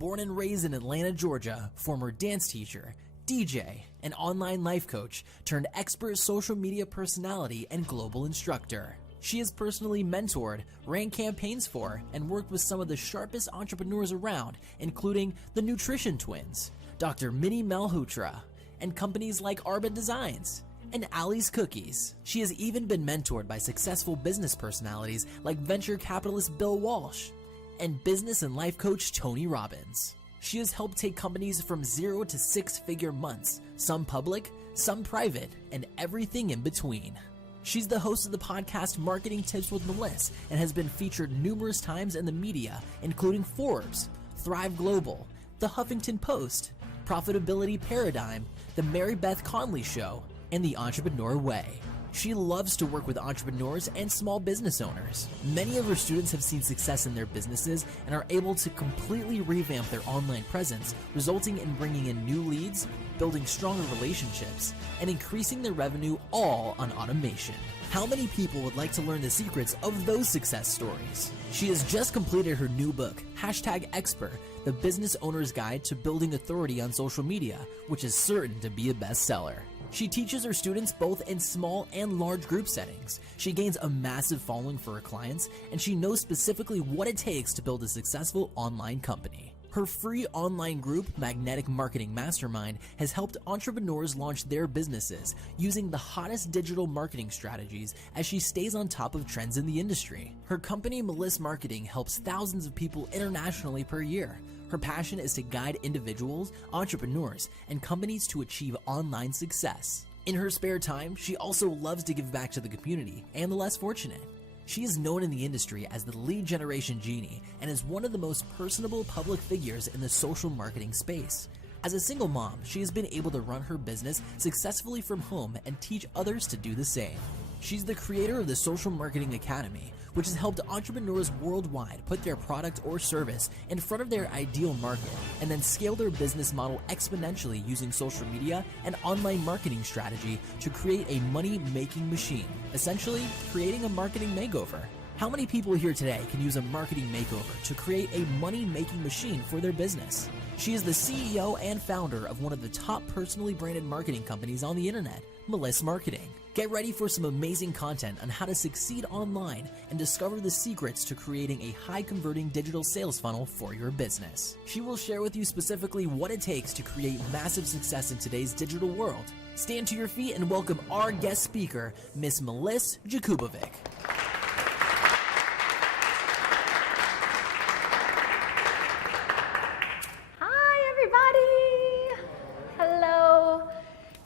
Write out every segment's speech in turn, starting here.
Born and raised in Atlanta, Georgia, former dance teacher, DJ, and online life coach turned expert social media personality and global instructor. She has personally mentored, ran campaigns for, and worked with some of the sharpest entrepreneurs around, including the Nutrition Twins, Dr. Minnie Malhotra, and companies like Arbor Designs and Ali's Cookies. She has even been mentored by successful business personalities like venture capitalist Bill Walsh and business and life coach Tony Robbins. She has helped take companies from 0 to 6-figure months, some public, some private, and everything in between. She's the host of the podcast Marketing Tips with Meliss and has been featured numerous times in the media, including Forbes, Thrive Global, The Huffington Post, Profitability Paradigm, The Mary Beth Conley Show, and The Entrepreneur Way. She loves to work with entrepreneurs and small business owners. Many of her students have seen success in their businesses and are able to completely revamp their online presence, resulting in bringing in new leads, building stronger relationships, and increasing their revenue, all on automation. How many people would like to learn the secrets of those success stories? She has just completed her new book, #Expert, The Business Owner's Guide to Building Authority on Social Media, which is certain to be a bestseller. She teaches her students both in small and large group settings. She gains a massive following for her clients, and she knows specifically what it takes to build a successful online company. Her free online group, Magnetic Marketing Mastermind, has helped entrepreneurs launch their businesses using the hottest digital marketing strategies as she stays on top of trends in the industry. Her company, Meliss Marketing, helps thousands of people internationally per year. Her passion is to guide individuals, entrepreneurs, and companies to achieve online success. In her spare time, she also loves to give back to the community and the less fortunate. She is known in the industry as the lead Generation Genie and is one of the most personable public figures in the social marketing space. As a single mom, she has been able to run her business successfully from home and teach others to do the same. She's the creator of the Social Marketing Academy, which has helped entrepreneurs worldwide put their product or service in front of their ideal market and then scale their business model exponentially using social media and online marketing strategy to create a money-making machine, essentially creating a marketing makeover. How many people here today can use a marketing makeover to create a money-making machine for their business? She is the CEO and founder of one of the top personally branded marketing companies on the internet, Meliss Marketing. Get ready for some amazing content on how to succeed online and discover the secrets to creating a high-converting digital sales funnel for your business. She will share with you specifically what it takes to create massive success in today's digital world. Stand to your feet and welcome our guest speaker, Miss Meliss Jakubovic.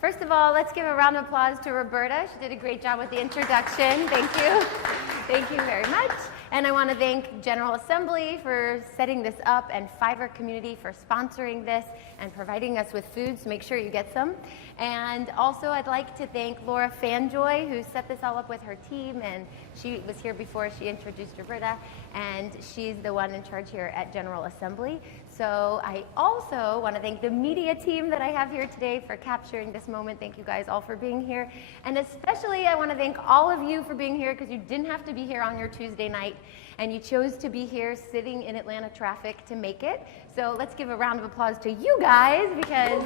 First of all, let's give a round of applause to Roberta. She did a great job with the introduction. Thank you. Thank you very much. And I want to thank General Assembly for setting this up and Fiverr Community for sponsoring this and providing us with food, so make sure you get some. And also I'd like to thank Laura Fanjoy, who set this all up with her team, and she was here before she introduced Roberta, and she's the one in charge here at General Assembly. So I also want to thank the media team that I have here today for capturing this moment. Thank you guys all for being here. And especially I want to thank all of you for being here, because you didn't have to be here on your Tuesday night, and you chose to be here sitting in Atlanta traffic to make it. So let's give a round of applause to you guys, because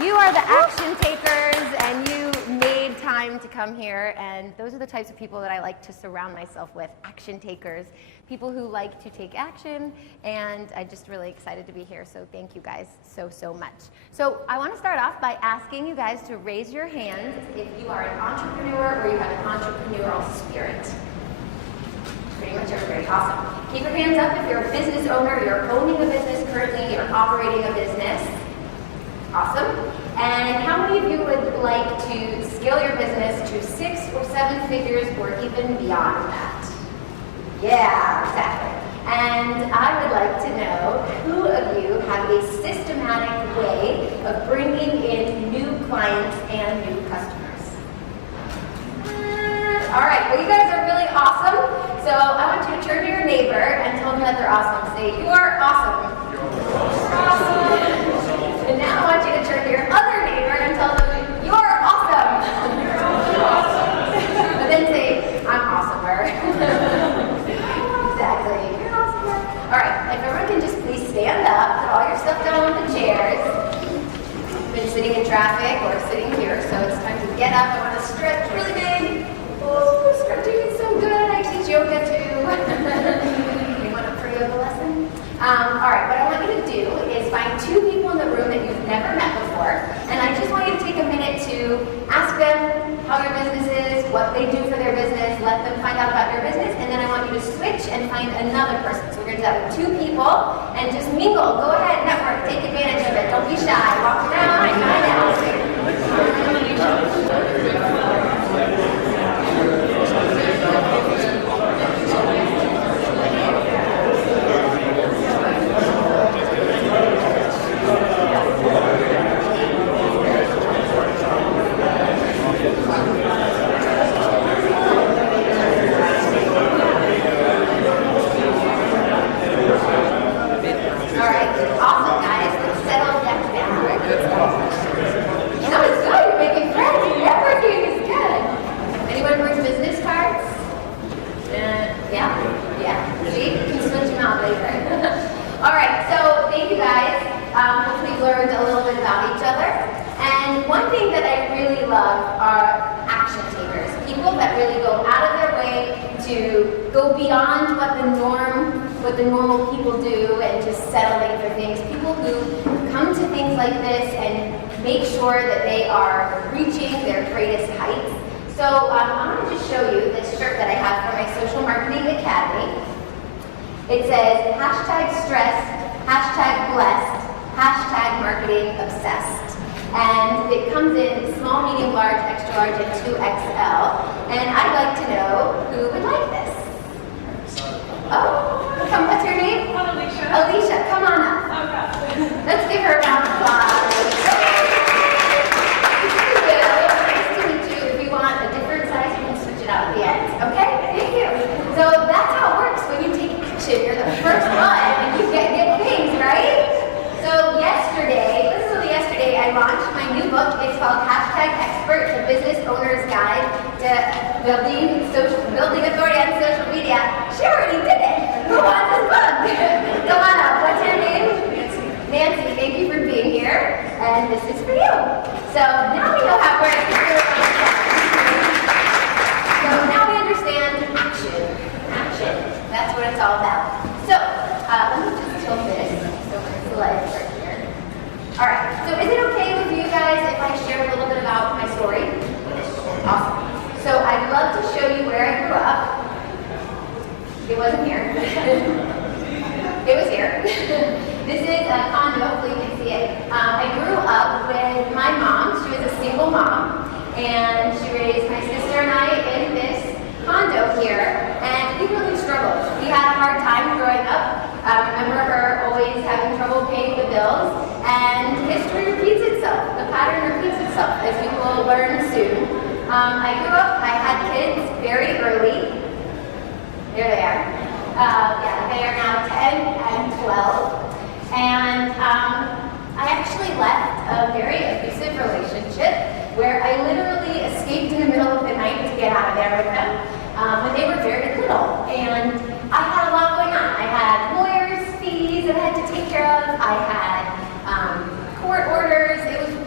you are the action takers and you made time to come here. And those are the types of people that I like to surround myself with, action takers, people who like to take action. And I'm just really excited to be here. So thank you guys so much. So I want to start off by asking you guys to raise your hands if you are an entrepreneur or you have an entrepreneurial spirit. Pretty much everybody. Awesome. Keep your hands up if you're a business owner, you're owning a business currently, you're operating a business. Awesome. And how many of you would like to scale your business to 6 or 7 figures or even beyond that? Yeah, exactly. And I would like to know who of you have a systematic way of bringing in new clients and new customers. All right, well, you guys are really awesome. So I want you to turn to your neighbor and tell them that they're awesome. Say, you are awesome. You're awesome. And now I want you to turn to your other neighbor and tell them, you're awesome. You're awesome. And then say, I'm awesomer. Exactly. You're awesomer. All right, if everyone can just please stand up, put all your sitting in traffic or sitting here, so it's time to get up. I want to stretch really big. Oh, stretching is so good. I teach yoga too. You want a free yoga lesson? All right, what I want you to do is find 2 people in the room that you've never met before, and I just want you to take a minute to ask them how your business is, what they do for their business, let them find out about your business, and then I want you to switch and find another person. So we're going to do that with 2 people, and just mingle. Go ahead, network, take advantage of it. Don't be shy. Walk around, find out. What the normal people do and just settling for things. People who come to things like this and make sure that they are reaching their greatest heights. So I'm going to just show you this shirt that I have for my Social Marketing Academy. It says #stressed, #blessed, #marketing-obsessed. And it comes in small, medium, large, extra large, and 2XL. And I'd like to know who would like this. Oh, come, what's your name? Alicia. Alicia, come on up. Let's give her a round of applause. Nice to meet you. If you want a different size, you can switch it out at the end. Okay? Thank you. So that's how it works when you take action. You're the first one and you get good things, right? So yesterday, literally yesterday, I launched my new book. It's called #Expert, the Business Owner's Guide to Building Authority on Social Media. She already did it. Who wants this book? Come on up. What's your name? Nancy. Nancy, thank you for being here. And this is for you. So now we know how it works. So now we understand action. Action. That's what it's all about. So let me just tilt this so my slides are here. All right. So is it okay with you guys if I share a little bit about my story? Awesome. So I'd love to show you where I grew up. It wasn't here. It was here. This is a condo, hopefully you can see it. I grew up with my mom. She was a single mom, and she raised my sister and I in this condo here, and we really struggled. We had a hard time growing up. I remember her always having trouble paying the bills, and history repeats itself. The pattern repeats itself, as you will learn soon. I grew up, I had kids very early. There they are. They are now 10 and 12. And I actually left a very abusive relationship where I literally escaped in the middle of the night to get out of there with them when they were very little. And I had a lot going on. I had lawyers' fees that I had to take care of. I had court orders.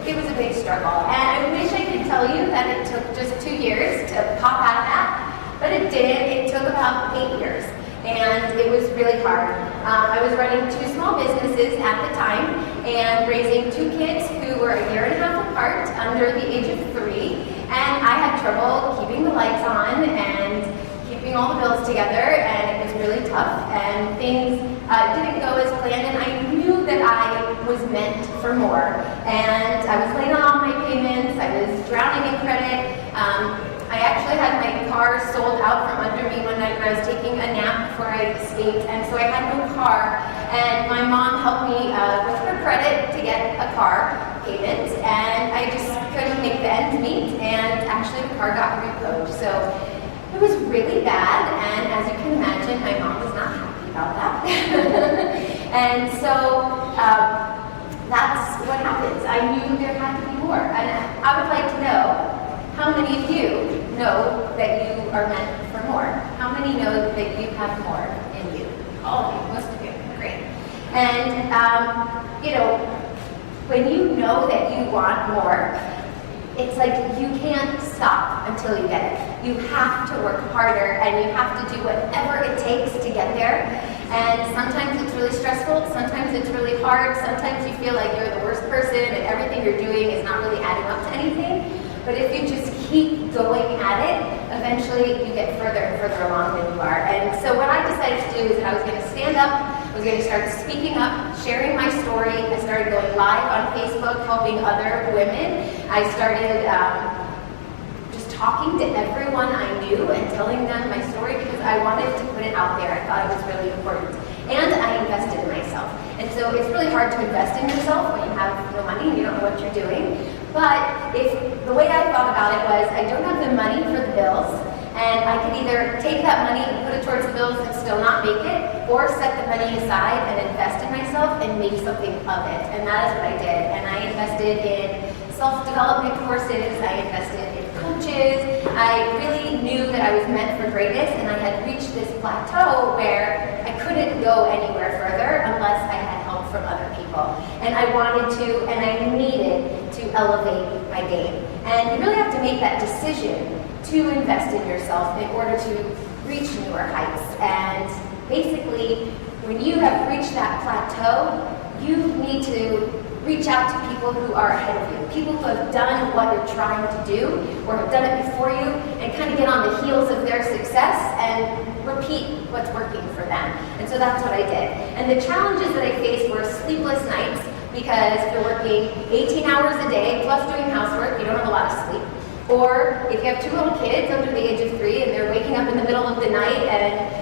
It was a big struggle. And I wish I could tell you that it took just 2 years to pop out of that. But it didn't. It took about 8 years, and it was really hard. I was running 2 small businesses at the time and raising 2 kids who were a year and a half apart, under the age of 3, and I had trouble keeping the lights on and keeping all the bills together, and it was really tough, and things didn't go as planned, and I knew that I was meant for more, and I was late on all my payments. I was drowning in credit. I actually had my car sold out from under me one night when I was taking a nap before I escaped, and so I had no car. And my mom helped me with her credit to get a car payment, and I just couldn't make the ends meet, and actually the car got repoed. So it was really bad, and as you can imagine, my mom was not happy about that. And so that's what happens. I knew there had to be more, and I would like to know, how many of you know that you are meant for more? How many know that you have more in you? All of you, most of you, great. And, when you know that you want more, it's like you can't stop until you get it. You have to work harder and you have to do whatever it takes to get there. And sometimes it's really stressful, sometimes it's really hard, sometimes you feel like you're the worst person and everything you're doing is not really adding up to anything. But if you just keep going at it, eventually you get further and further along than you are. And so what I decided to do is that I was going to stand up, I was going to start speaking up, sharing my story. I started going live on Facebook, helping other women. I started just talking to everyone I knew and telling them my story because I wanted to put it out there. I thought it was really important. And I invested in myself. And so it's really hard to invest in yourself when you have no money and you don't know what you're doing. But the way I thought about it was I don't have the money for the bills, and I can either take that money and put it towards the bills and still not make it, or set the money aside and invest in myself and make something of it. And that is what I did. And I invested in self-development courses, I invested in coaches. I really knew that I was meant for greatness, and I had reached this plateau where I couldn't go anywhere further unless I had help from other people. And I wanted to, and I needed to elevate my game. And you really have to make that decision to invest in yourself in order to reach newer heights. And basically, when you have reached that plateau, you need to reach out to people who are ahead of you, people who have done what you're trying to do or have done it before you, and kind of get on the heels of their success and repeat what's working for them. And so that's what I did. And the challenges that I faced were sleepless nights, because you're working 18 hours a day plus doing housework, you don't have a lot of sleep. Or if you have two little kids under the age of 3 and they're waking up in the middle of the night and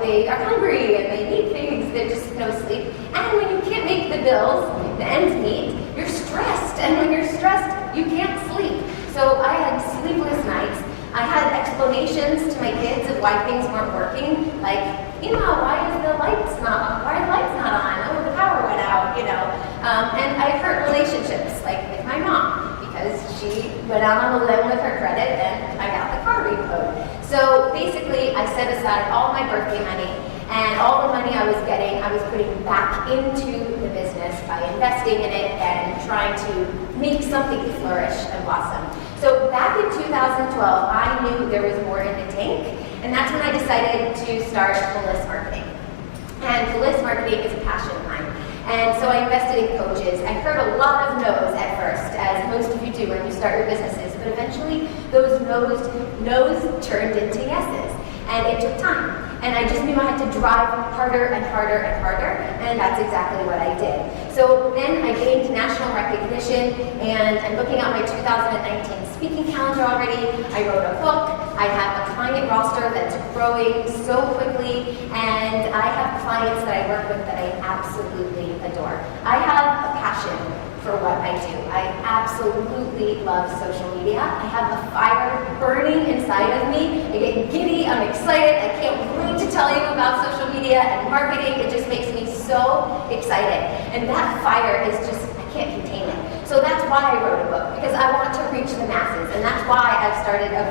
they are hungry and they need things, there's just no sleep. And when you can't make the bills, the ends meet, you're stressed. And when you're stressed, you can't sleep. So I had sleepless nights. I had explanations to my kids of why things weren't working, like, why are the lights not on? Oh, the power went out, And I hurt relationships, like with my mom, because she went out on a limb with her credit and I got the car repoed. So basically, I set aside all my birthday money, and all the money I was getting, I was putting back into the business by investing in it and trying to make something flourish and blossom. So back in 2012, I knew there was more in the tank, and that's when I decided to start Meliss Marketing. And Meliss Marketing is a passion of mine. And so I invested in coaches. I heard a lot of no's at first, as most of you do when you start your businesses, but eventually those no's turned into yeses. And it took time. And I just knew I had to drive harder and harder and harder, and that's exactly what I did. So then I gained national recognition, and I'm looking at my 2019 speaking calendar already. I wrote a book. I have a client roster that's growing so quickly, and I have clients that I work with that I absolutely adore. I have a passion for what I do. I absolutely love social media. I have a fire burning inside of me. I get giddy, I'm excited, I can't wait to tell you about social media and marketing. It just makes me so excited. And that fire is just, I can't contain it. So that's why I wrote a book, because I want to reach the masses. And that's why I've started a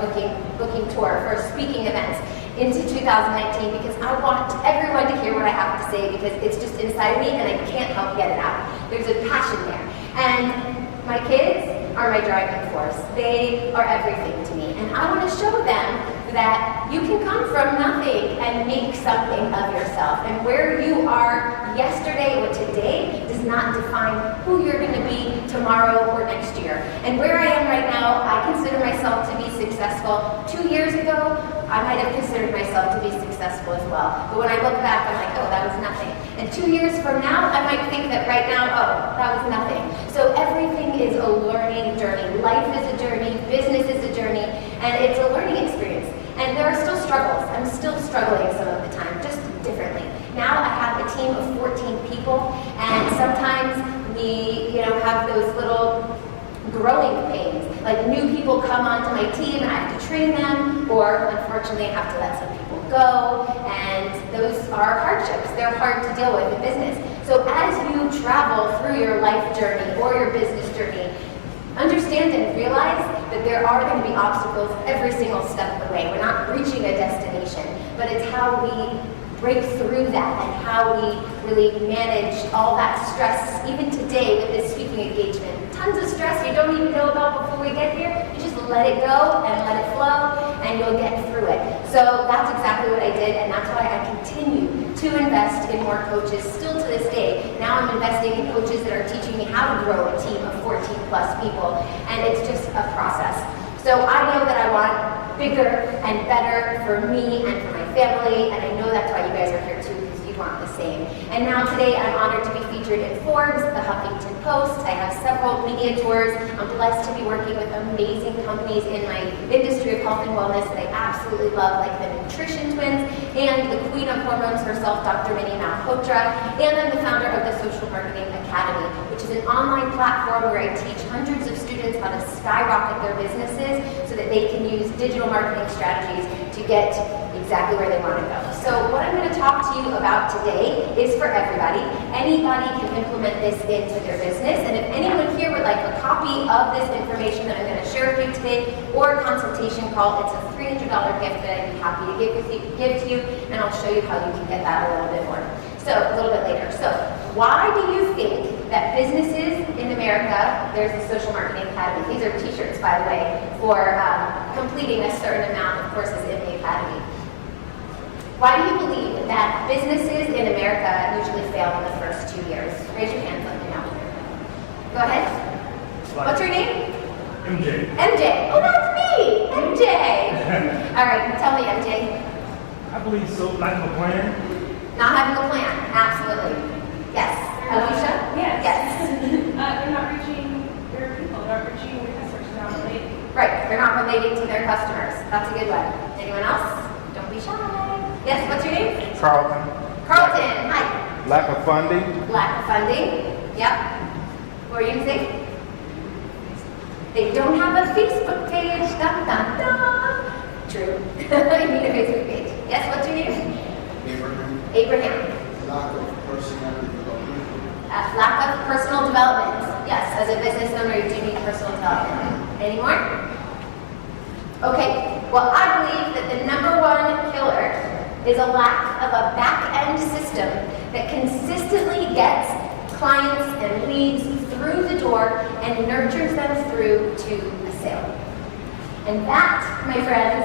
booking tour for speaking events into 2019, because I want everyone to hear what I have to say, because it's just inside me and I can't help get it out. There's a passion there. And my kids are my driving force. They are everything to me. And I want to show them that you can come from nothing and make something of yourself. And where you are yesterday or today does not define who you're going to be tomorrow or next year. And where I am right now, I consider myself to be successful. 2 years ago, I might have considered myself to be successful as well. But when I look back, I'm like, oh, that was nothing. And 2 years from now, I might think that right now, oh, that was nothing. So everything is a learning journey. Life is a journey, business is a journey, and it's a learning experience. And there are still struggles. I'm still struggling some of the time, just differently. Now I have a team of 14 people, and sometimes we, have those little growing pains. Like new people come onto my team and I have to train them, or unfortunately I have to let some people go, and those are hardships. They're hard to deal with in business. So as you travel through your life journey or your business journey, understand and realize that there are going to be obstacles every single step of the way. We're not reaching a destination, but it's how we break through that and how we really manage all that stress, even today with this speaking engagement. Tons of stress you don't even know about before we get here. You just let it go and let it flow, and you'll get through it. So that's exactly what I did, and that's why I continue to invest in more coaches still to this day. Now I'm investing in coaches that are teaching me how to grow a team of 14 plus people, and it's just a process. So I know that I want bigger and better for me and for my family, and I know that's why you guys are here too, because you want the same. And now today I'm honored to be featured in Forbes, the Huffington Post. I have several media tours. I'm blessed to be working with amazing companies in my industry of health and wellness that I absolutely love, like the Nutrition Twins and the Queen of Hormones herself, Dr. Minnie Malhotra, and I'm the founder of the Social Marketing Academy, which is an online platform where I teach hundreds of students how to skyrocket their businesses so that they can use digital marketing strategies to get exactly where they want to go. So what I'm going to talk to you about today is for everybody. Anybody can implement this into their business, and if anyone here would like a copy of this information that I'm going to share with you today, or a consultation call, it's a $300 gift that I'd be happy to give to you, and I'll show you how you can get that a little bit more. So a little bit later. So why do you think that businesses in America, there's the Social Marketing Academy. These are t-shirts, by the way, for completing a certain amount of courses in the academy. Why do you believe that businesses in America usually fail in the first 2 years? Raise your hands, let me know. Go ahead. What's your name? MJ. MJ. Oh, that's me, MJ. All right, tell me, MJ. I believe so. Lack of a plan. Not having a plan, absolutely. Yes. Alicia? Yes. Yes. They're not reaching their people. They're not reaching their customers. They're not relating. Right, they're not relating to their customers. That's a good one. Anyone else? Don't be shy. Yes, what's your name? Carlton. Carlton, hi. Lack of funding. Lack of funding. Yep. What were you going to say? They don't have a Facebook page. Dun, dun, dun. True. You need a Facebook page. Yes, what's your name? Abraham. Abraham. Lack of personality development. Lack of personal development. Yes, as a business owner, you do need personal development. Any more? Okay, well, I believe that the number one killer is a lack of a back-end system that consistently gets clients and leads through the door and nurtures them through to a sale. And that, my friends,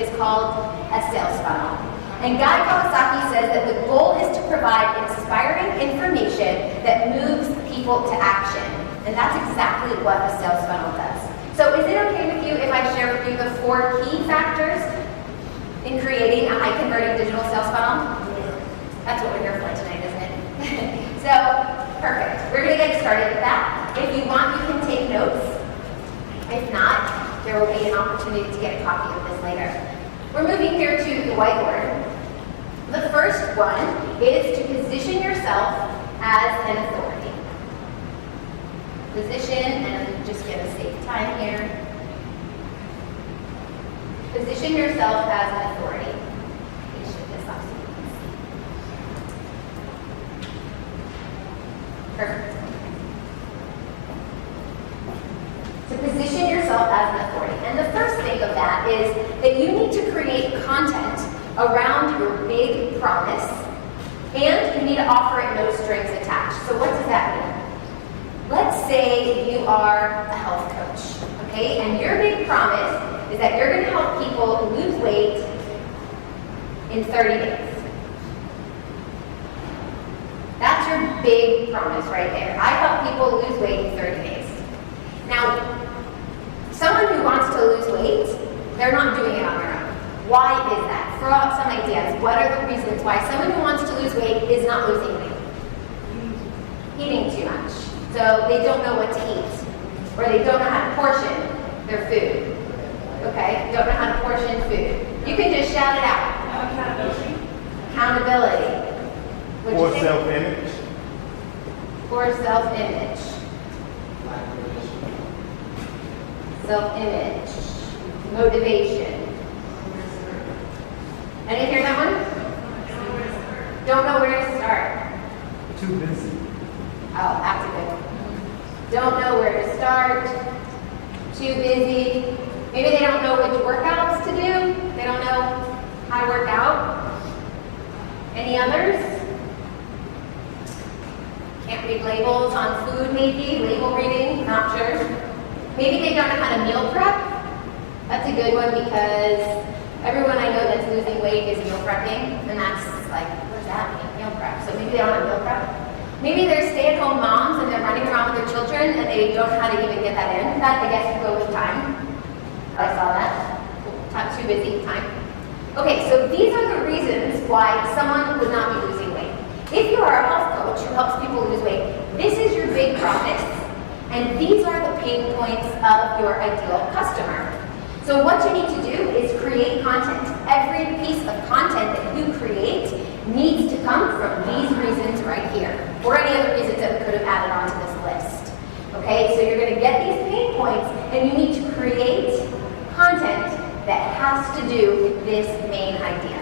is called a sales funnel. And Guy Kawasaki says that the goal is to provide inspiring information that moves people to action. And that's exactly what a sales funnel does. So is it okay with you if I share with you the 4 key factors in creating a high converting digital sales funnel? That's what we're here for tonight, isn't it? So, perfect. We're going to get started with that. If you want, you can take notes. If not, there will be an opportunity to get a copy of this later. We're moving here to the whiteboard. The first one is to position yourself as an authority. Position, and I'm just going to save time here. Position yourself as an authority. Let me shift this off. Perfect. To position yourself as an authority. And the first thing of that is that you need to create content around your big promise, and you need to offer it no strings attached. So what does that mean? Let's say you are a health coach, okay? And your big promise is that you're going to help people lose weight in 30 days. That's your big promise right there. I help people lose weight in 30 days. Now, someone who wants to lose weight, they're not doing it on their own. Why is that? Throw out some ideas. What are the reasons why someone who wants to lose weight is not losing weight? Eating too much. So they don't know what to eat, or they don't know how to portion their food. Okay? Don't know how to portion food. You can just shout it out. Accountability. Accountability. What'd you Or say? self-image. Or self-image. Self-image. Motivation. I didn't hear that one? Don't know where to start. Too busy. Oh, that's a good one. Don't know where to start. Too busy. Maybe they don't know which workouts to do. They don't know how to work out. Any others? Can't read labels on food, maybe? Label reading? Not sure. Maybe they don't know how to meal prep. That's a good one because everyone I know that's losing weight is meal prepping, and that's like, what does that mean, meal prep? So maybe they don't have meal prep. Maybe they're stay-at-home moms and they're running around with their children and they don't know how to even get that in. That, I guess, could go with time. I saw that. Too busy, time. Okay, so these are the reasons why someone would not be losing weight. If you are a health coach who helps people lose weight, this is your big promise, and these are the pain points of your ideal customer. So what you need to do is create content. Every piece of content that you create needs to come from these reasons right here, or any other reasons that we could have added onto this list. Okay, so you're going to get these pain points, and you need to create content that has to do with this main idea.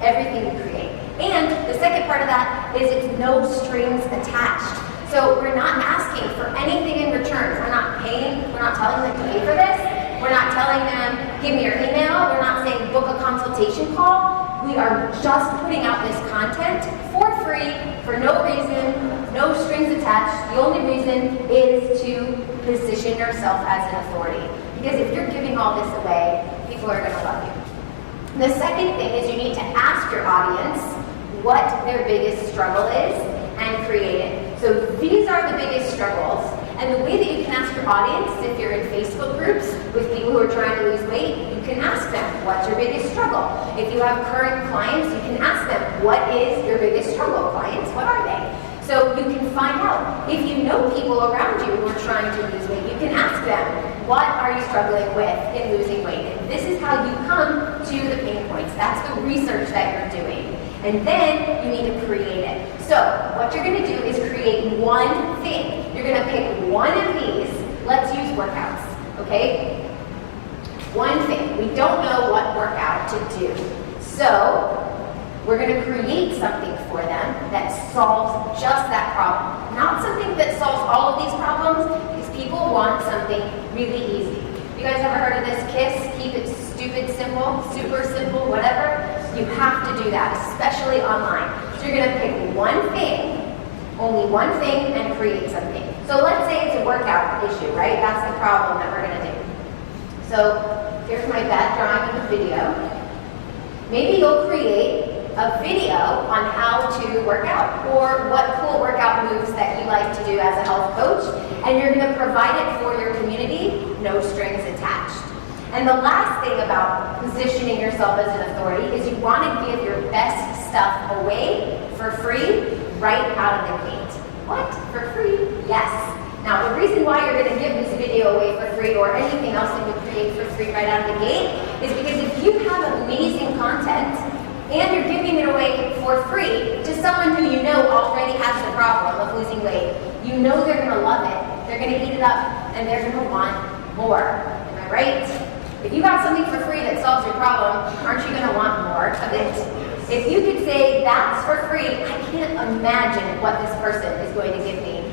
Everything you create. And the second part of that is it's no strings attached. So we're not asking for anything in return. We're not paying, we're not telling them to pay for this. We're not telling them, give me your email. We're not saying book a consultation call. We are just putting out this content for free, for no reason, no strings attached. The only reason is to position yourself as an authority. Because if you're giving all this away, people are going to love you. The second thing is you need to ask your audience what their biggest struggle is and create it. So these are the biggest struggles. And the way that you can ask your audience, if you're in Facebook groups with people who are trying to lose weight, you can ask them, what's your biggest struggle? If you have current clients, you can ask them, what is your biggest struggle? Clients, what are they? So you can find out. If you know people around you who are trying to lose weight, you can ask them, what are you struggling with in losing weight? And this is how you come to the pain points. That's the research that you're doing. And then you need to create it. So what you're going to do is create one thing. You're going to pick one of these. Let's use workouts, okay? One thing. We don't know what workout to do. So we're going to create something for them that solves just that problem. Not something that solves all of these problems, because people want something really easy. You guys ever heard of this KISS? Keep it stupid simple, super simple, whatever? You have to do that, especially online. So you're going to pick one thing, only one thing, and create something. So let's say it's a workout issue, right? That's the problem that we're going to do. So here's my bad drawing of a video. Maybe you'll create a video on how to work out or what cool workout moves that you like to do as a health coach, and you're going to provide it for your community, no strings attached. And the last thing about positioning yourself as an authority is you want to give your best stuff away for free right out of the gate. What? For free? Yes. Now, the reason why you're going to give this video away for free or anything else that you create for free right out of the gate is because if you have amazing content and you're giving it away for free to someone who you know already has the problem of losing weight, you know they're going to love it, they're going to eat it up, and they're going to want more. Am I right? If you got something for free that solves your problem, aren't you going to want more of it? If you could say, that's for free, I can't imagine what this person is going to give me,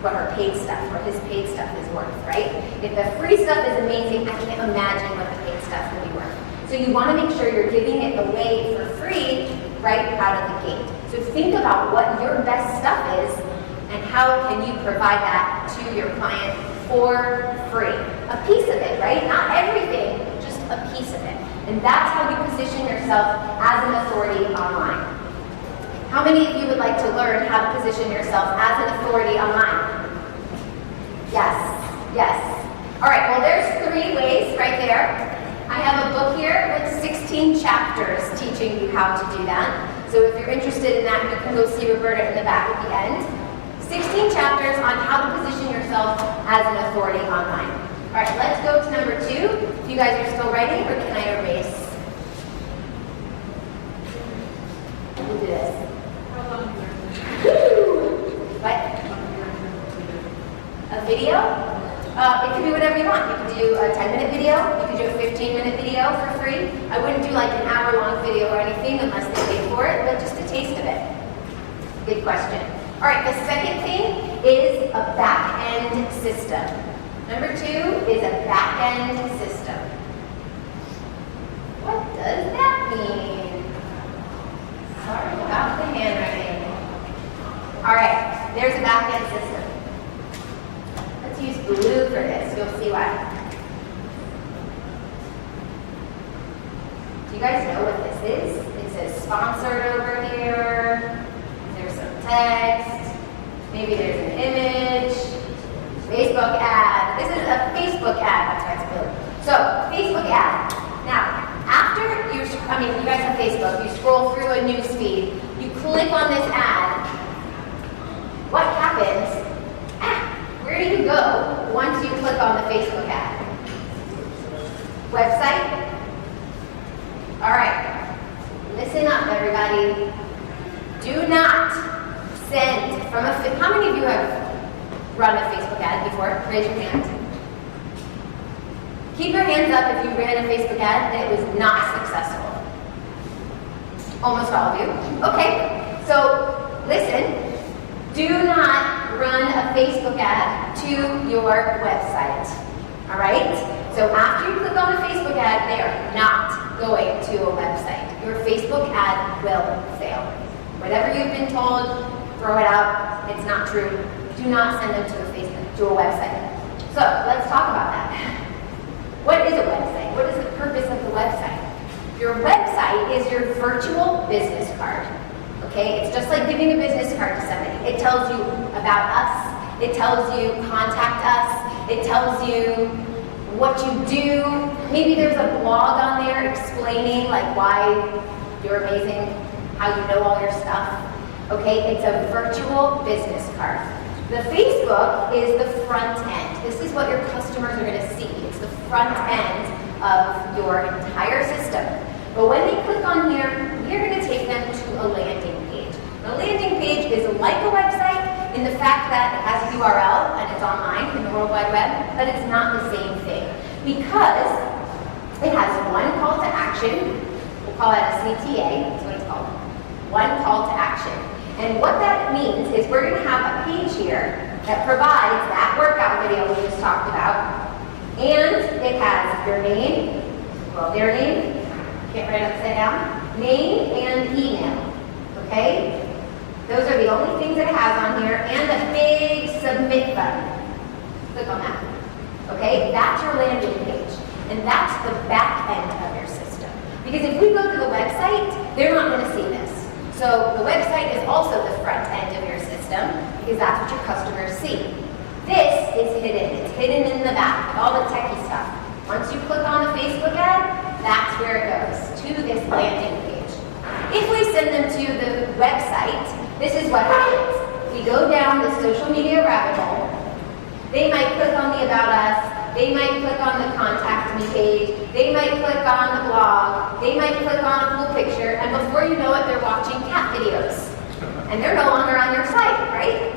what her paid stuff or his paid stuff is worth, right? If the free stuff is amazing, I can't imagine what the paid stuff will be worth. So you want to make sure you're giving it away for free right out of the gate. So think about what your best stuff is and how can you provide that to your client for free. A piece of it, right? Not everything, just a piece of it. And that's how you position yourself as an authority online. How many of you would like to learn how to position yourself as an authority online? Yes, yes. All right, well, there's 3 ways right there. I have a book here with 16 chapters teaching you how to do that. So if you're interested in that, you can go see Roberta in the back at the end. 16 chapters on how to position yourself as an authority online. All right, let's go to number 2. If you guys are still writing, or can I erase? We'll do this. How long What? A video? It could be whatever you want. You could do a 10-minute video. You could do a 15-minute video for free. I wouldn't do like an hour-long video or anything unless they paid for it, but just a taste of it. Good question. All right, the second thing is a back-end system. Number 2 is a back-end system. What does that mean? Sorry, Maybe there's an image, Facebook ad. This is a Facebook ad. That's right, it's blue. So, Facebook ad. Now, after you guys have Facebook, you scroll through a news feed, you click on this ad, what happens? Where do you go once you click on the Facebook ad? Website? All right, listen up everybody. Do not send from how many of you have run a Facebook ad before? Raise your hand. Keep your hands up if you ran a Facebook ad and it was not successful. Almost all of you. Okay, so listen. Do not run a Facebook ad to your website. All right? So after you click on the Facebook ad, they are not going to a website. Your Facebook ad will fail. Whatever you've been told, throw it out. It's not true. Do not send them to a website. So let's talk about that. What is a website? What is the purpose of the website? Your website is your virtual business card. Okay? It's just like giving a business card to somebody. It tells you about us. It tells you contact us. It tells you what you do. Maybe there's a blog on there explaining like why you're amazing, how you know all your stuff. Okay? It's a virtual business card. The Facebook is the front end. This is what your customers are going to see. It's the front end of your entire system. But when they click on here, we're going to take them to a landing page. The landing page is like a website in the fact that it has a URL and it's online in the World Wide Web, but it's not the same thing because it has one call to action. We'll call it a CTA. That's what it's called. One call to action. And what that means is we're going to have a page here that provides that workout video we just talked about. And it has your name, well, their name, can't write upside down, name and email, okay? Those are the only things that it has on here, and a big submit button. Click on that, okay? That's your landing page, and that's the back end of your system. Because if we go to the website, they're not going to see this. So the website is also the front end of your system because that's what your customers see. This is hidden. It's hidden in the back with all the techie stuff. Once you click on the Facebook ad, that's where it goes, to this landing page. If we send them to the website, this is what happens. We go down the social media rabbit hole. They might click on the About Us. They might click on the Contact Me page. They might click on the blog. They might click on a cool picture, and before you know it, they're watching cat videos. And they're no longer on your site, right?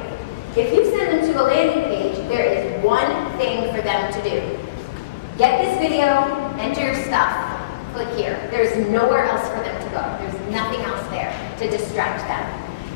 If you send them to a landing page, there is one thing for them to do. Get this video, enter your stuff, click here. There's nowhere else for them to go. There's nothing else there to distract them.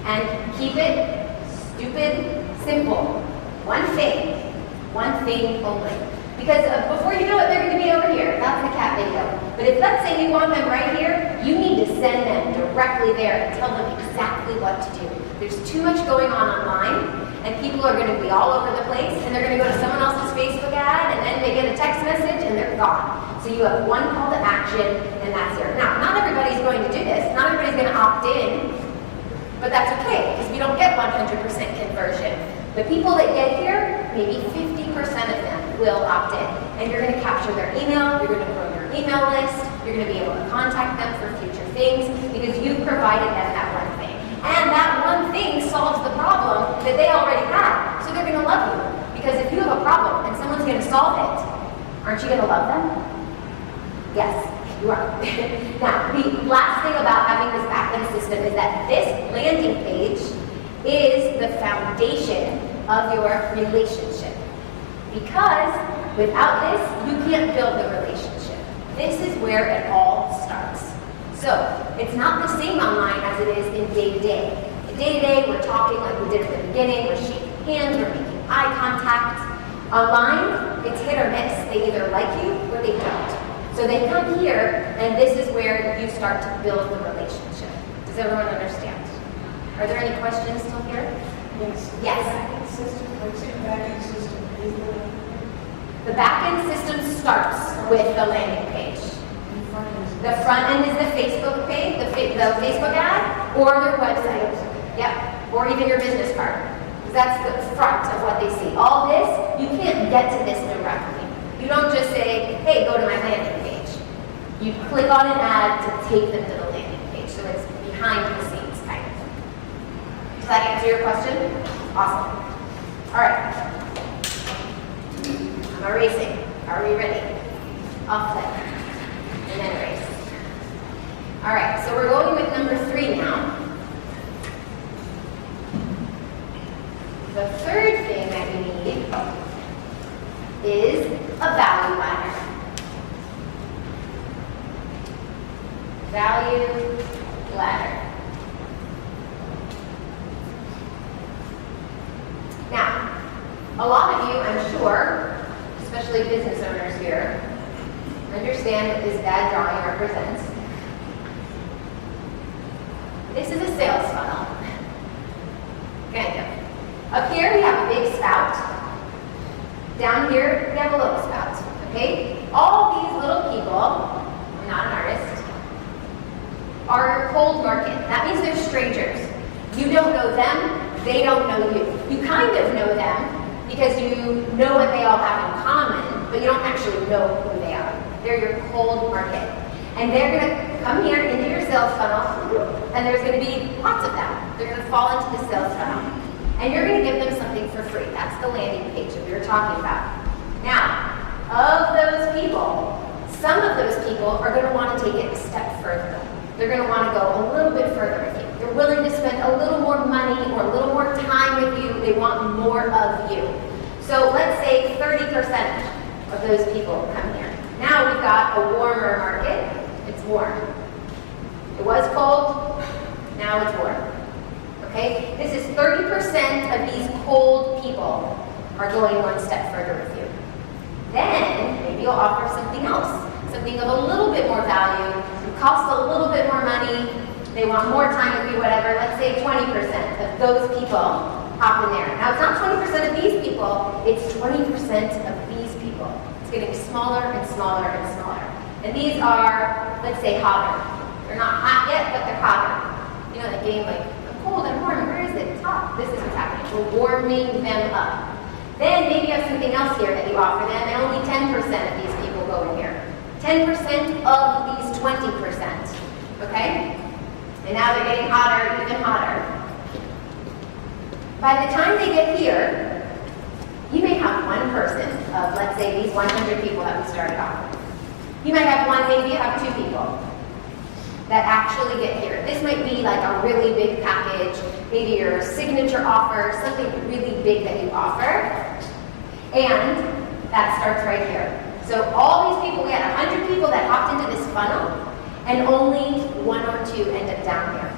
And keep it stupid, simple. One thing only. Because before you know it, they're going to be over here. That's the cat video. But if let's say you want them right here, you need to send them directly there and tell them exactly what to do. There's too much going on online, and people are going to be all over the place, and they're going to go to someone else's Facebook ad, and then they get a text message, and they're gone. So you have one call to action, and that's it. Now, not everybody's going to do this. Not everybody's going to opt in, but that's okay, because we don't get 100% conversion. The people that get here, maybe 50% of them will opt in. And you're going to capture their email, you're going to grow your email list, you're going to be able to contact them for future things because you've provided them that one thing. And that one thing solves the problem that they already had. So they're going to love you. Because if you have a problem and someone's going to solve it, aren't you going to love them? Yes, you are. Now, the last thing about having this back-end system is that this landing page is the foundation of your relationship. Because without this, you can't build the relationship. This is where it all starts. So it's not the same online as it is in day-to-day. In day-to-day, we're talking like we did at the beginning, we're shaking hands, we're making eye contact. Online, it's hit or miss. They either like you or they don't. So they come here, and this is where you start to build the relationship. Does everyone understand? Are there any questions still here? Yes. Yes. Back-end system, what's the back-end system? Is The back-end system starts with the landing page. The front end is the Facebook page, the Facebook ad, or their website. Yep. Or even your business card. Does that's the front of what they see. All this, you can't get to this directly. You don't just say, hey, go to my landing page. You click on an ad to take them to the landing page, so it's behind the scenes kind of. Does that answer your question? Awesome. All right. I'm erasing. Are we ready? I'll flip. And then erase. All right, so we're going with number 3 now. The third thing that we need is a value ladder. Value ladder. Now, a lot of you, I'm sure, especially business owners here, understand what this bad drawing represents. This is a sales funnel. Kind of. Up here we have a big spout. Down here we have a little spout. Okay? All these little people, I'm not an artist, are cold market. That means they're strangers. You don't know them, they don't know you. You kind of know them because you know what they all have in common, but you don't actually know who they are. They're your cold market. And they're going to come here into your sales funnel, and there's going to be lots of them. They're going to fall into the sales funnel. And you're going to give them something for free. That's the landing page that we were talking about. Now, of those people, some of those people are going to want to take it a step further. They're going to want to go a little bit further with you. They're willing to spend a little more money or a little more time with you. They want more of you. So let's say 30% of those people come here. Now we've got a warmer market. It's warm. It was cold. Now it's warm. Okay? This is 30% of these cold people are going one step further with you. Then maybe you'll offer something else, something of a little bit more value, costs a little bit more money, they want more time with you, whatever. Let's say 20% of those people hop in there. Now it's not 20% of these people, it's 20% of these people. It's getting smaller and smaller and smaller. And these are, let's say, hotter. They're not hot yet, but they're hotter. You know that game like, cold and warm, where is it? It's hot. This is what's happening. We're warming them up. Then maybe you have something else here that you offer them, and only 10% of these people go in here. 10% of these 20%. Okay? And now they're getting hotter, even hotter. By the time they get here, you may have one person of, let's say, these 100 people that we started off with. You might have one, maybe you have 2 people that actually get here. This might be like a really big package, maybe your signature offer, something really big that you offer, and that starts right here. So all these people, we had 100 people that hopped into this funnel, and only 1 or 2 end up down here.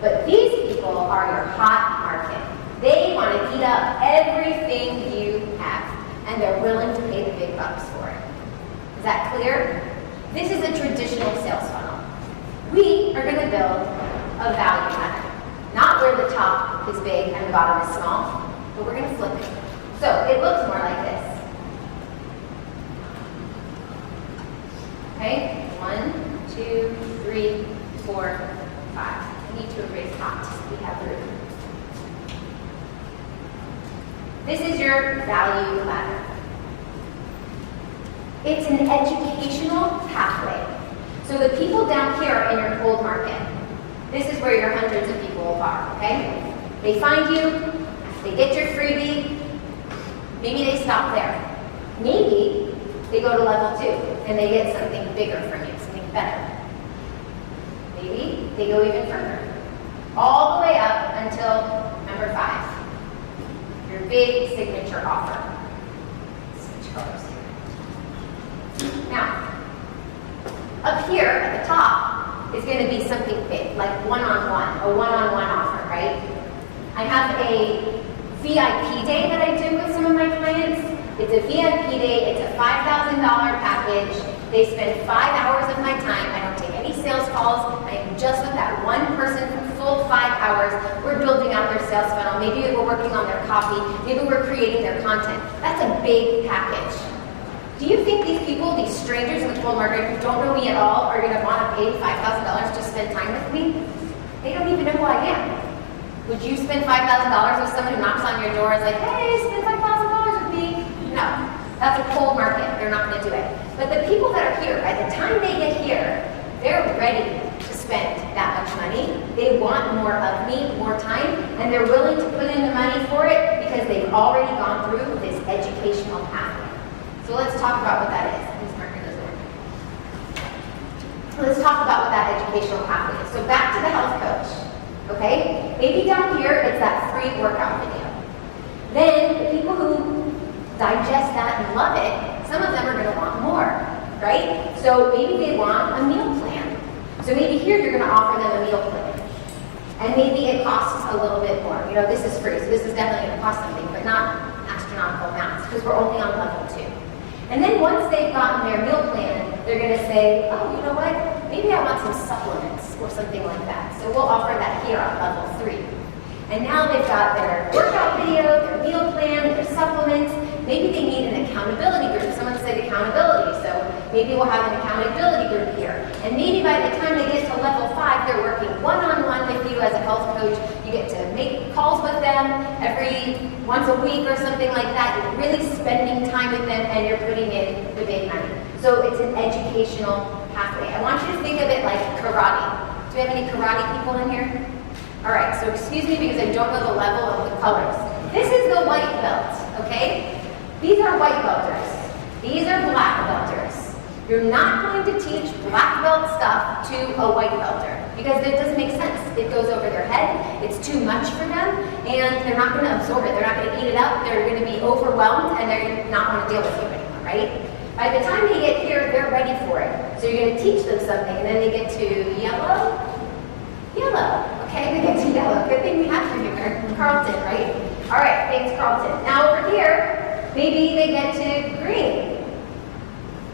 But these people are your hot market. They want to eat up everything you have, and they're willing to pay the big bucks for it. Is that clear? This is a traditional sales funnel. We are going to build a value ladder. Not where the top is big and the bottom is small, but we're going to flip it. So it looks more like this. Okay, 1, 2, 3, 4, 5. I need to erase hot so we have room. This is your value ladder. It's an educational pathway. So the people down here are in your cold market. This is where your hundreds of people are, okay? They find you, they get your freebie, maybe they stop there. Maybe they go to level 2 and they get something bigger from you, something better. Maybe they go even further. All the way up until number 5. Your big signature offer. Switch colors here. Now, up here at the top is going to be something big, like one-on-one, a one-on-one offer, right? I have a VIP day that I do with some of my clients. It's a VIP day, it's a $5,000 package. They spend 5 hours of my time. I don't take any sales calls. I am just with that one person for full 5 hours. We're building out their sales funnel. Maybe we're working on their copy. Maybe we're creating their content. That's a big package. Do you think these people, these strangers in the cold market who don't know me at all, are going to want to pay $5,000 to spend time with me? They don't even know who I am. Would you spend $5,000 with someone who knocks on your door and is like, hey, spend $5,000 with me? No, that's a cold market. They're not going to do it. But the people that are here, by the time they get here, they're ready to spend that much money. They want more of me, more time, and they're willing to put in the money for it because they've already gone through this educational pathway. So let's talk about what that is. Who's marking those over? Let's talk about what that educational pathway is. So back to the health coach, okay? Maybe down here it's that free workout video. Then the people who digest that and love it, some of them are gonna want more, right? So maybe they want a meal plan. So maybe here you're gonna offer them a meal plan. And maybe it costs a little bit more. You know, this is free, so this is definitely gonna cost something, but not astronomical amounts, because we're only on level 2. And then once they've gotten their meal plan, they're gonna say, oh, you know what? Maybe I want some supplements or something like that. So we'll offer that here on level 3. And now they've got their workout video, their meal plan, their supplements. Maybe they need an accountability group. Someone said accountability, so maybe we'll have an accountability group here. And maybe by the time they get to level 5, they're working one-on-one with you as a health coach. You get to make calls with them every once a week or something like that. You're really spending time with them and you're putting in the big money. So it's an educational pathway. I want you to think of it like karate. Do we have any karate people in here? All right, so excuse me because I don't know the level of the colors. This is the white belt, okay? These are white belters. These are black belters. You're not going to teach black belt stuff to a white belter because it doesn't make sense. It goes over their head, it's too much for them, and they're not gonna absorb it. They're not gonna eat it up, they're gonna be overwhelmed, and they're not gonna deal with you anymore, right? By the time they get here, they're ready for it. So you're gonna teach them something, and then they get to yellow. Okay, they get to yellow. Good thing we have you here, Carlton, right? All right, thanks, Carlton. Now over here, maybe they get to green.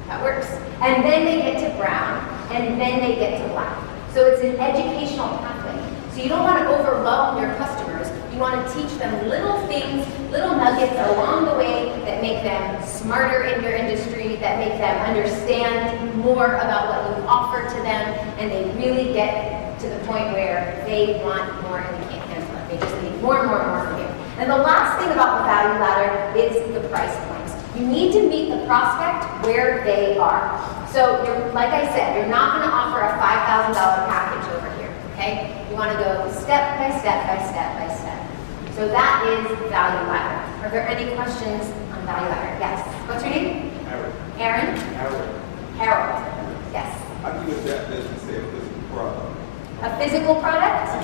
That works. And then they get to brown, and then they get to black. So it's an educational pathway. So you don't want to overwhelm your customers. You want to teach them little things, little nuggets along the way that make them smarter in your industry, that make them understand more about what you offer to them, and they really get to the point where they want more and they can't handle it. They just need more and more and more from you. And the last thing about the value ladder is the price points. You need to meet the prospect where they are. So, like I said, you're not going to offer a $5,000 package over here, okay? You want to go step by step by step by step. So that is value ladder. Are there any questions on value ladder? Yes. What's your name? Harold. Aaron? Harold. Harold. Yes. I think it's that business say a physical product. A physical product? Say a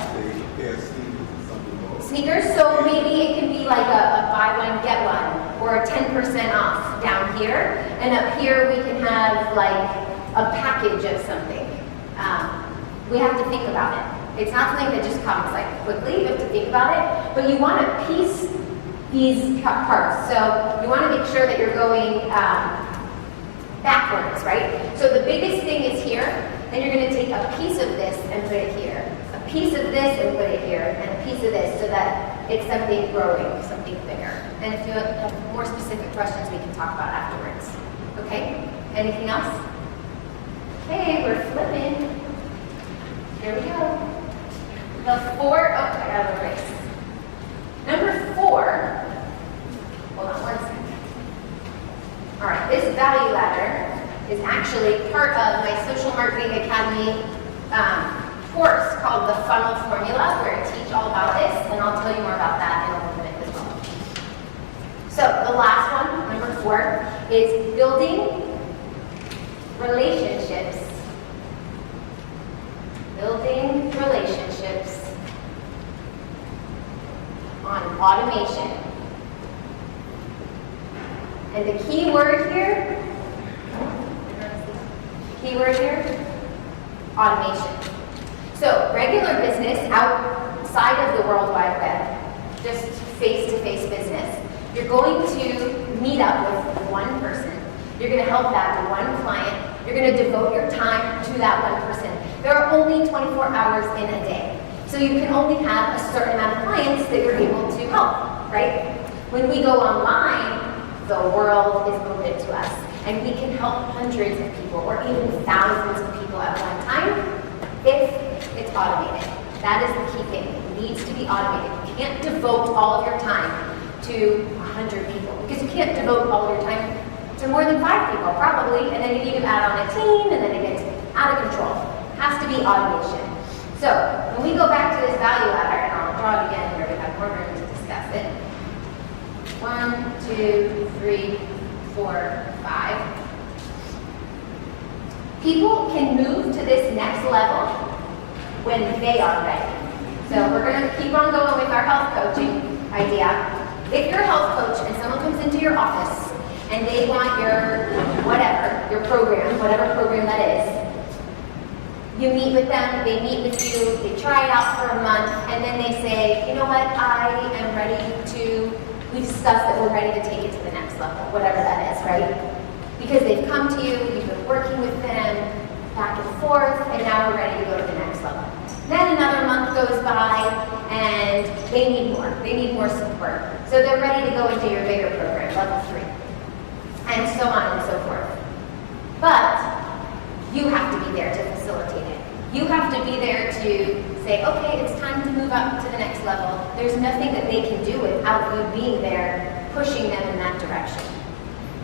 pair of sneakers or something more. Sneakers, so maybe it can be like a buy one, get one, or a 10% off down here. And up here we can have like a package of something. We have to think about it. It's not something that just comes like quickly, you have to think about it. But you want to piece these parts. So you want to make sure that you're going backwards, right? So the biggest thing is here. Then you're going to take a piece of this and put it here, a piece of this and put it here, and a piece of this so that it's something growing, something bigger. And if you have more specific questions, we can talk about afterwards. Okay? Anything else? Okay, we're flipping. Here we go. The 4, oh, I got to erase. Number 4, hold on one second. All right, this value ladder is actually part of my Social Marketing Academy course called the Funnel Formula, where I teach all about this, and I'll tell you more about that in a little minute as well. So the last one, number 4, is building relationships. Building relationships on automation. And the key word here, automation. So regular business outside of the World Wide Web, just face-to-face business, you're going to meet up with one person. You're going to help that one client. You're going to devote your time to that one person. There are only 24 hours in a day. So you can only have a certain amount of clients that you're able to help, right? When we go online, the world is open to us. And we can help hundreds of people or even thousands of people at one time if it's automated. That is the key thing. It needs to be be automated. You can't devote all of your time to 100 people, because you can't devote all of your time to more than 5 people, probably, and then you need to add on a team, and then it gets out of control. Has to be automation. So, when we go back to this value ladder, and I'll draw it again where we have more room to discuss it. 1, 2, 3, 4, 5. People can move to this next level when they are ready. So we're going to keep on going with our health coaching idea. If you're a health coach and someone comes into your office and they want your whatever, your program, whatever program that is, you meet with them, they meet with you, they try it out for a month, and then they say, you know what, I am ready to, we discussed that we're ready to take it to the next level, whatever that is, right? Because they've come to you, you've been working with them back and forth, and now we're ready to go to the next level. Then another month goes by, and they need more support. So they're ready to go into your bigger program, level 3, and so on and so forth. But you have to be there to facilitate it. You have to be there to say, okay, it's time to move up to the next level. There's nothing that they can do without you being there, pushing them in that direction.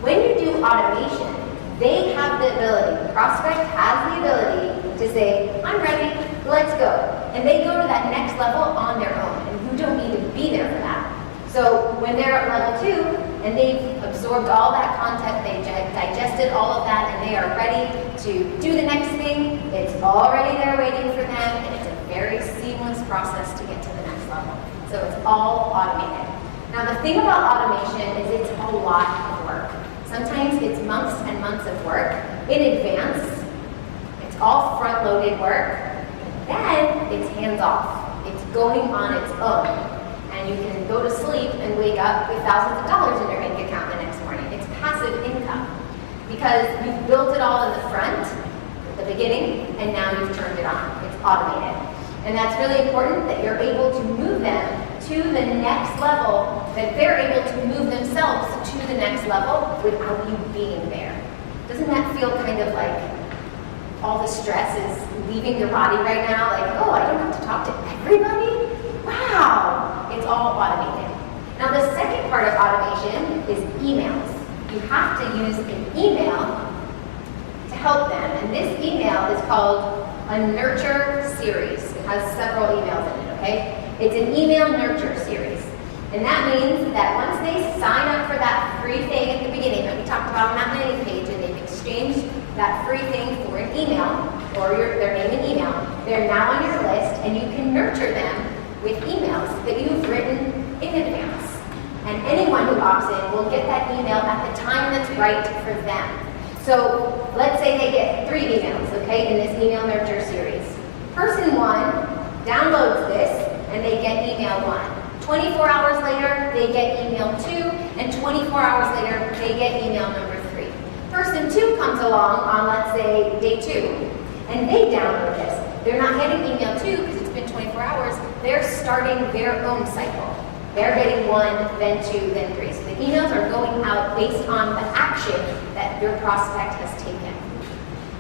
When you do automation, they have the ability, the prospect has the ability to say, I'm ready, let's go. And they go to that next level on their own, and you don't need to be there for that. So when they're at level 2, and they've absorbed all that content, they've digested all of that, and they are ready to do the next thing, it's already there waiting for them, and it's a very seamless process to get to the next level. So it's all automated. Now the thing about automation is it's a lot of work. Sometimes it's months and months of work in advance. It's all front-loaded work. Then it's hands-off. It's going on its own. And you can go to sleep and wake up with thousands of dollars in your bank account the next morning. It's passive income because you've built it all in the front at the beginning, and now you've turned it on. It's automated. And that's really important that you're able to move them to the next level, that they're able to move themselves to the next level without you being there. Doesn't that feel kind of like all the stress is leaving your body right now? Like, oh, I don't have to talk to everybody? Wow, it's all automated. Now the second part of automation is emails. You have to use an email to help them. And this email is called a nurture series. It has several emails in it, okay? It's an email nurture series. And that means that once they sign up for that free thing at the beginning that we talked about on that landing page, and they've exchanged that free thing for an email, or their name and email, they're now on your list, and you can nurture them with emails that you've written in advance. And anyone who opts in will get that email at the time that's right for them. So let's say they get 3 emails, okay, in this email nurture series. Person 1 downloads this, and they get email 1. 24 hours later, they get email 2, and 24 hours later, they get email number 3. Person 2 comes along on, let's say, day 2, and they download this. They're not getting email 2 because it's been 24 hours. They're starting their own cycle. They're getting 1, then 2, then 3. So the emails are going out based on the action that your prospect has taken.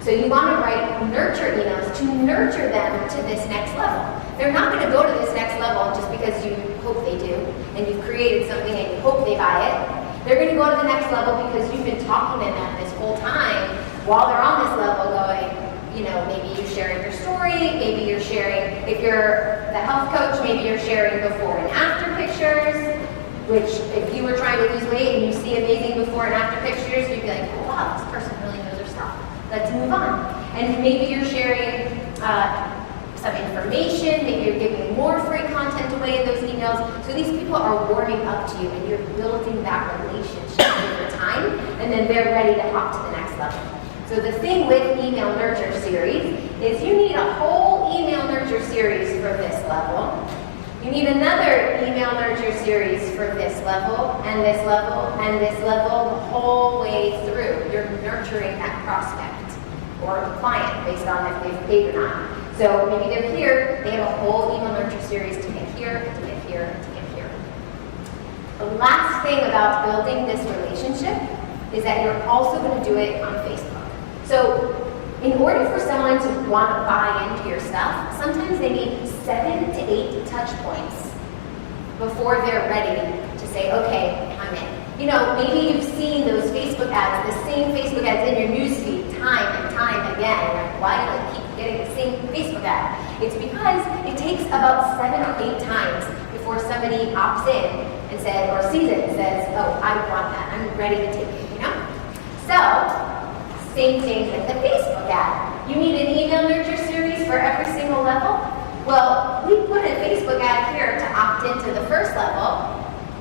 So you want to write nurture emails to nurture them to this next level. They're not going to go to this next level just because you hope they do, and you've created something and you hope they buy it. They're going to go to the next level because you've been talking to them this whole time while they're on this level going, you know, maybe you're sharing your story, maybe you're sharing, if you're the health coach, maybe you're sharing before and after pictures, which if you were trying to lose weight and you see amazing before and after pictures, you'd be like, oh wow, this person really knows their stuff. Let's move on. And maybe you're sharing some information, maybe you're giving more free content away in those emails. So these people are warming up to you and you're building that relationship over time, and then they're ready to hop to the next level. So the thing with email nurture series is you need a whole email nurture series for this level. You need another email nurture series for this level, and this level, and this level, the whole way through. You're nurturing that prospect or the client based on if they've paid or not. So maybe they're here, they have a whole email nurture series to get here, to get here, to get here. The last thing about building this relationship is that you're also going to do it on Facebook. So in order for someone to want to buy into your stuff, sometimes they need 7 to 8 touch points before they're ready to say, okay, I'm in. You know, maybe you've seen those Facebook ads, the same Facebook ads in your newsfeed time and time again. Like, why do I keep getting the same Facebook ad? It's because it takes about 7 or 8 times before somebody opts in and says, or sees it and says, oh, I want that, I'm ready to take it, you know? So, same thing with the Facebook ad. You need an email nurture series for every single level? Well, we put a Facebook ad here to opt into the first level.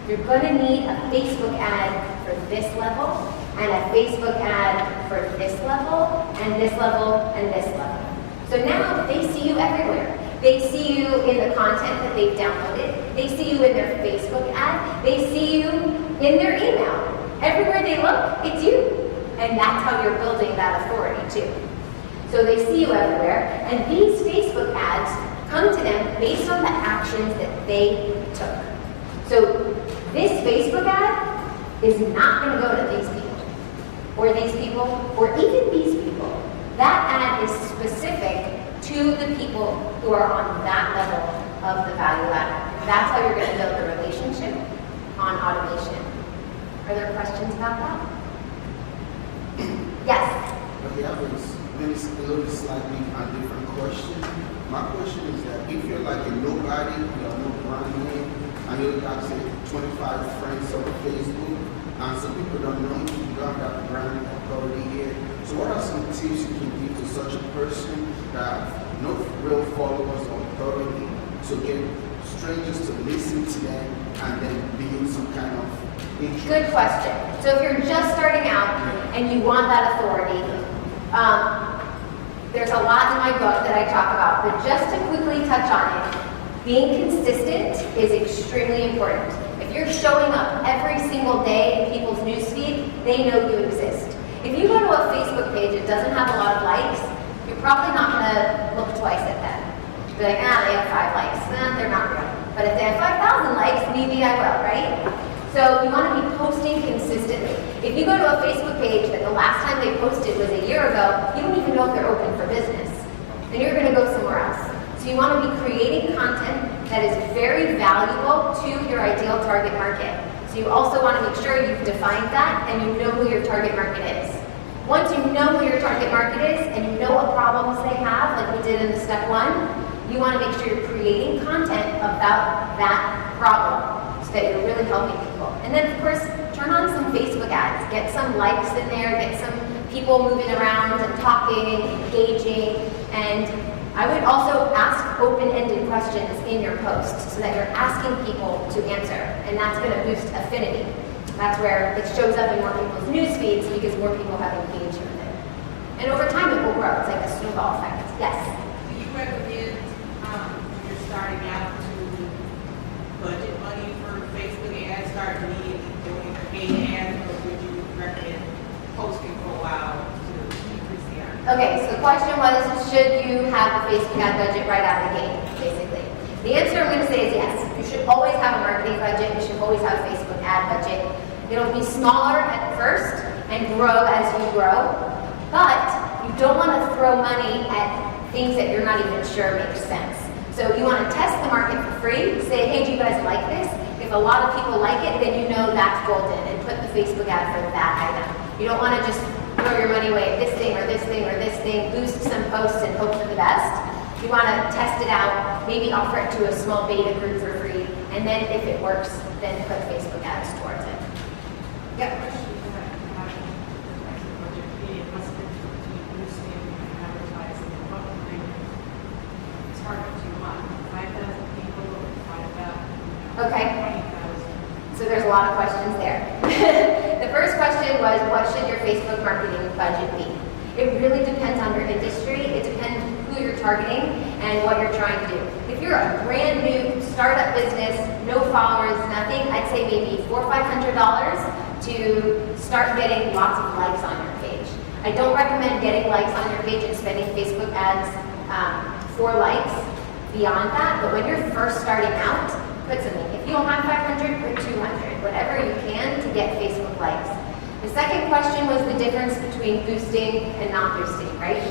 You're going to need a Facebook ad for this level, and a Facebook ad for this level, and this level, and this level. So now they see you everywhere. They see you in the content that they've downloaded. They see you in their Facebook ad. They see you in their email. Everywhere they look, it's you. And that's how you're building that authority too. So they see you everywhere, and these Facebook ads come to them based on the actions that they took. So this Facebook ad is not going to go to these people, or these people, or even these people. That ad is specific to the people who are on that level of the value ladder. That's how you're going to build the relationship on automation. Are there questions about that? Yes? Okay, I was maybe a little bit slightly a different question. My question is that if you're like a nobody, you have no brand name, and you have say 25 friends on Facebook, and some people don't know you, you don't have that brand authority here. So what are some tips you can give to such a person that have no real followers or authority to get strangers to listen to them and then build some kind of interest? Good question. So if you're just starting out and you want that authority, there's a lot in my book that I talk about, but just to quickly touch on it, being consistent is extremely important. If you're showing up every single day in people's newsfeed, they know you exist. If you go to a Facebook page that doesn't have a lot of likes, you're probably not going to look twice at them. Be like, they have 5 likes. They're not real. But if they have 5,000 likes, maybe I will, right? So you want to be posting consistently. If you go to a Facebook page that the last time they posted was a year ago, you don't even know if they're open for business. Then you're going to go somewhere else. So you want to be creating content that is very valuable to your ideal target market. So you also want to make sure you've defined that and you know who your target market is. Once you know who your target market is and you know what problems they have, like we did in the step 1, you want to make sure you're creating content about that problem so that you're really helping people. And then, of course, turn on some Facebook ads. Get some likes in there, get some people moving around and talking, engaging, and I would also ask open-ended questions in your posts so that you're asking people to answer, and that's going to boost affinity. That's where it shows up in more people's news feeds because more people have engaged with it. And over time it will grow. It's like a snowball effect. Yes? Do you recommend when you're starting out to budget money for Facebook ads, start immediately doing paid ads, or would you recommend posting for a while to increase the earnings? Okay, so the question was, should you have a Facebook ad budget right out of the gate, basically? The answer I'm going to say is yes. You should always have a marketing budget. You should always have a Facebook ad budget. It'll be smaller at first and grow as you grow, but you don't want to throw money at things that you're not even sure make sense. So you want to test the market for free. Say, hey, do you guys like this? If a lot of people like it, then you know that's golden, and put the Facebook ad for that item. You don't want to just throw your money away at this thing or this thing or this thing, boost some posts and hope for the best. You want to test it out, maybe offer it to a small beta group for free, and then if it works, then put Facebook ads towards it. Yep. Okay. So there's a lot of questions there. The first question was, what should your Facebook marketing budget be? It really depends on your industry. It depends who you're targeting and what you're trying to do. If you're a brand new startup business, no followers, nothing, I'd say maybe $400 or $500 to start getting lots of likes on your page. I don't recommend getting likes on your page and spending Facebook ads for likes beyond that, but when you're first starting out, put something. If you don't have 500, put 200, whatever you can to get Facebook likes. The second question was the difference between boosting and not boosting, right?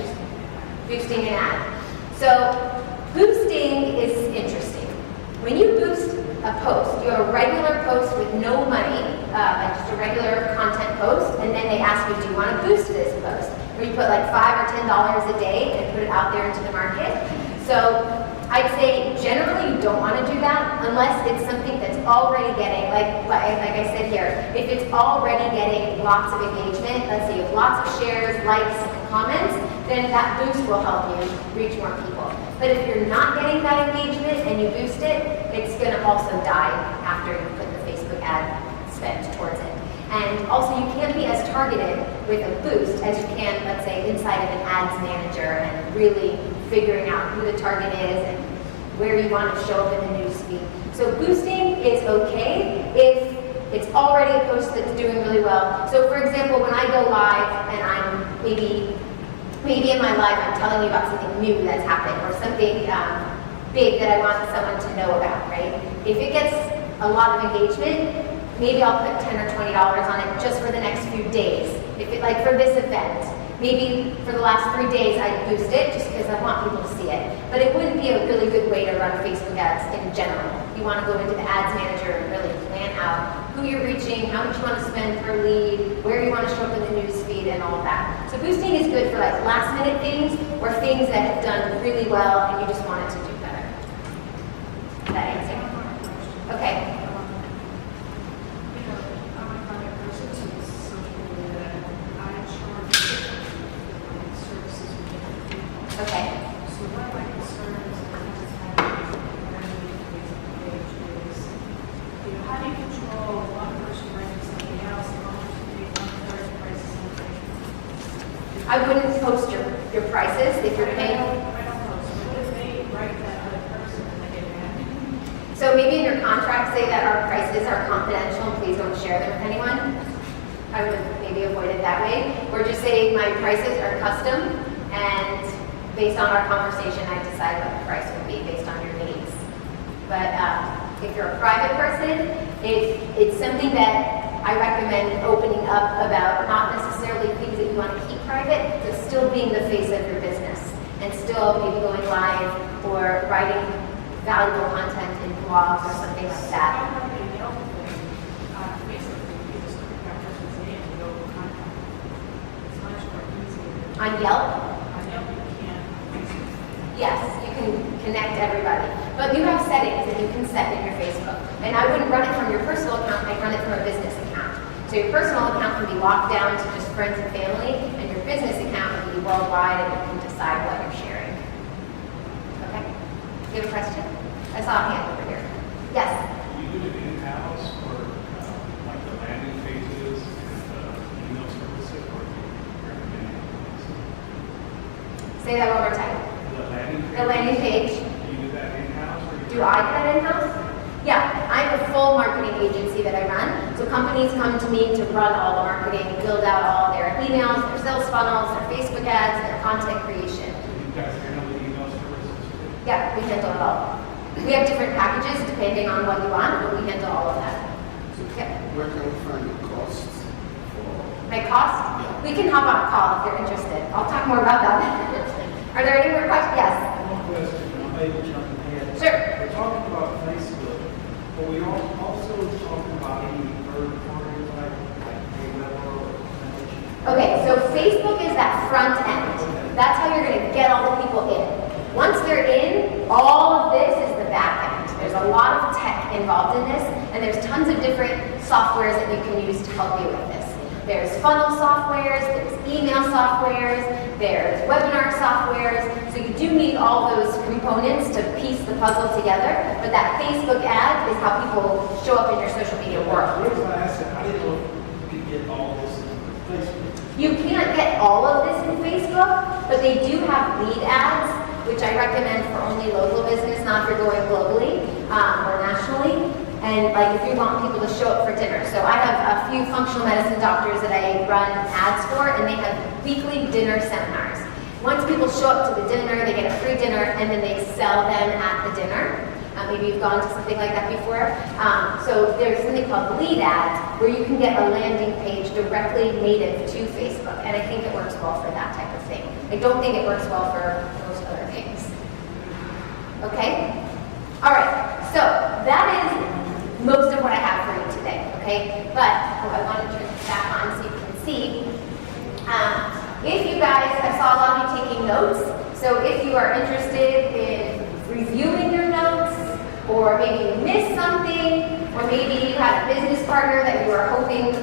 Boosting an ad. So Boosting is interesting. When you boost a post, you have a regular post with no money, like just a regular content post, and then they ask you, do you want to boost this post? Or you put like $5 or $10 a day and put it out there into the market. So I'd say generally you don't want to do that unless it's something that's already getting, like I said here, if it's already getting lots of engagement, let's say you have lots of shares, likes, and comments, then that boost will help you reach more people. But if you're not getting that engagement and you boost it, it's going to also die after you put the Facebook ad spend towards it. And also you can't be as targeted with a boost as you can, let's say, inside of an ads manager and really figuring out who the target is and where you want to show up in the newsfeed. So boosting is okay if it's already a post that's doing really well. So for example, when I go live and I'm maybe in my live I'm telling you about something new that's happened or something big that I want someone to know about, right? If it gets a lot of engagement, maybe I'll put $10 or $20 on it just for the next few days. If it, like for this event, maybe for the last 3 days I'd boost it just because I want people to see it. But it wouldn't be a really good way to run Facebook ads in general. You want to go into the ads manager and really plan out who you're reaching, how much you want to spend per lead, where you want to show up in the news feed and all of that. So boosting is good for like last minute things or things that have done really well and you just want it to do better. Does that answer? Okay. Okay. So one of my concerns I just had with the Facebook page is, how do you control one person writing something else and one person being one-third price something? I wouldn't post your prices if you're paying. I don't know. So what if they write that other person and they get mad? So maybe in your contract say that our prices are confidential and please don't share them with anyone. I would maybe avoid it that way. Or just say my prices are custom and based on our conversation, I decide what the price would be based on your needs. But if you're a private person, it's something that I recommend opening up about, not necessarily things that you want to keep private, but still being the face of your business and still maybe going live or writing valuable content in blogs or something like that. I'm writing a Yelp thing on Facebook, you just click that person's name and go to contact. It's much more easier. On Yelp, On Yelp, you can't. yes, you can connect everybody. But you have settings that you can set in your Facebook. And I wouldn't run it from your personal account, I'd run it from a business account. So your personal account can be locked down to just friends and family, and your business account can be worldwide and you can decide what you're sharing. Okay? You have a question? I saw a hand over here. Yes? Do you do it in-house for like the landing pages and the email services or do you recommend it? Say that one more time. The landing page. Do you do that in-house or Do I do that in-house? Yeah, I have a full marketing agency that I run. So companies come to me to run all the marketing, build out all their emails, their sales funnels, their Facebook ads, their content creation. you guys handle the email services too? Yeah, we handle it all. We have different packages depending on what you want, but we handle all of that. So Yeah. where can we find the costs for? My cost? We can hop on a call if you're interested. I'll talk more about that. Are there any more questions? Yes. One question, I'm able to jump ahead. Sure. We're talking about Facebook, but we are also talking about any third parties like Weber or Connection. Okay, so Facebook is that front end. That's how you're going to get all the people in. Once they're in, all of this is the back end. There's a lot of tech involved in this, and there's tons of different softwares that you can use to help you with this. There's funnel softwares, there's email softwares, there's webinar softwares. So you do need all those components to piece the puzzle together, but that Facebook ad is how people show up in your social media world. The reason I asked that, I didn't know if you could get all this in Facebook. You can't get all of this in Facebook, but they do have lead ads, which I recommend for only local business, not if you're going globally or nationally. And like if you want people to show up for dinner. So I have a few functional medicine doctors that I run ads for, and they have weekly dinner seminars. Once people show up to the dinner, they get a free dinner, and then they sell them at the dinner. Maybe you've gone to something like that before. So there's something called lead ads, where you can get a landing page directly native to Facebook. And I think it works well for that type of thing. I don't think it works well for most other things. Okay? All right, so that is most of what I have for you today, okay? But I want to turn this back on so you can see. If you guys, I saw a lot of you taking notes, so if you are interested in reviewing your notes, or maybe you missed something, or maybe you had a business partner that you were hoping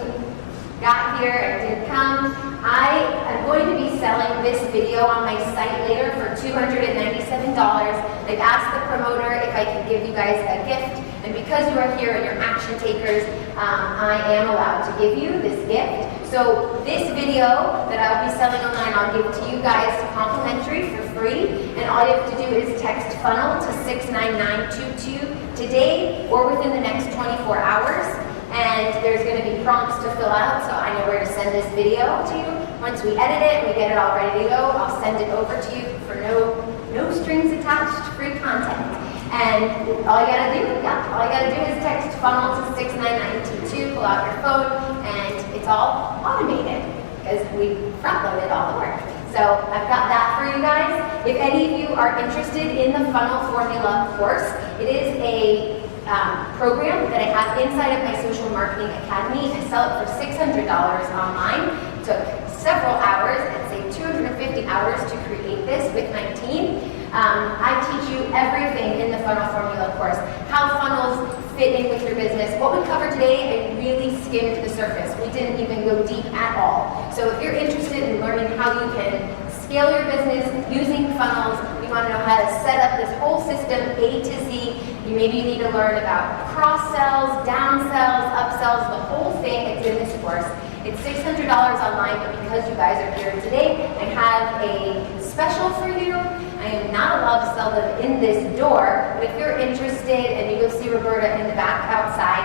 got here and didn't come, I am going to be selling this video on my site later for $297. I've asked the promoter if I can give you guys a gift, and because you are here and you're action takers, I am allowed to give you this gift. So this video that I'll be selling online, I'll give to you guys complimentary for free, and all you have to do is text funnel to 69922 today or within the next 24 hours. And there's going to be prompts to fill out, so I know where to send this video to you. Once we edit it and we get it all ready to go, I'll send it over to you for no strings attached, free content. And all you gotta do is text funnel to 69922, pull out your phone, and it's all automated because we front-loaded all the work. So I've got that for you guys. If any of you are interested in the funnel formula course, it is a program that I have inside of my Social Marketing Academy. I sell it for $600 online. It took several hours, I'd say 250 hours to create this with my team. I teach you everything in the funnel formula course, how funnels fit in with your business. What we covered today, I really skimmed the surface. We didn't even go deep at all. So if you're interested in learning how you can scale your business using funnels, you want to know how to set up this whole system A to Z, maybe you need to learn about cross-sells, down-sells, upsells, the whole thing, it's in this course. It's $600 online, but because you guys are here today, I have a special for you. I am not allowed to sell them in this door, but if you're interested and you go see Roberta in the back outside,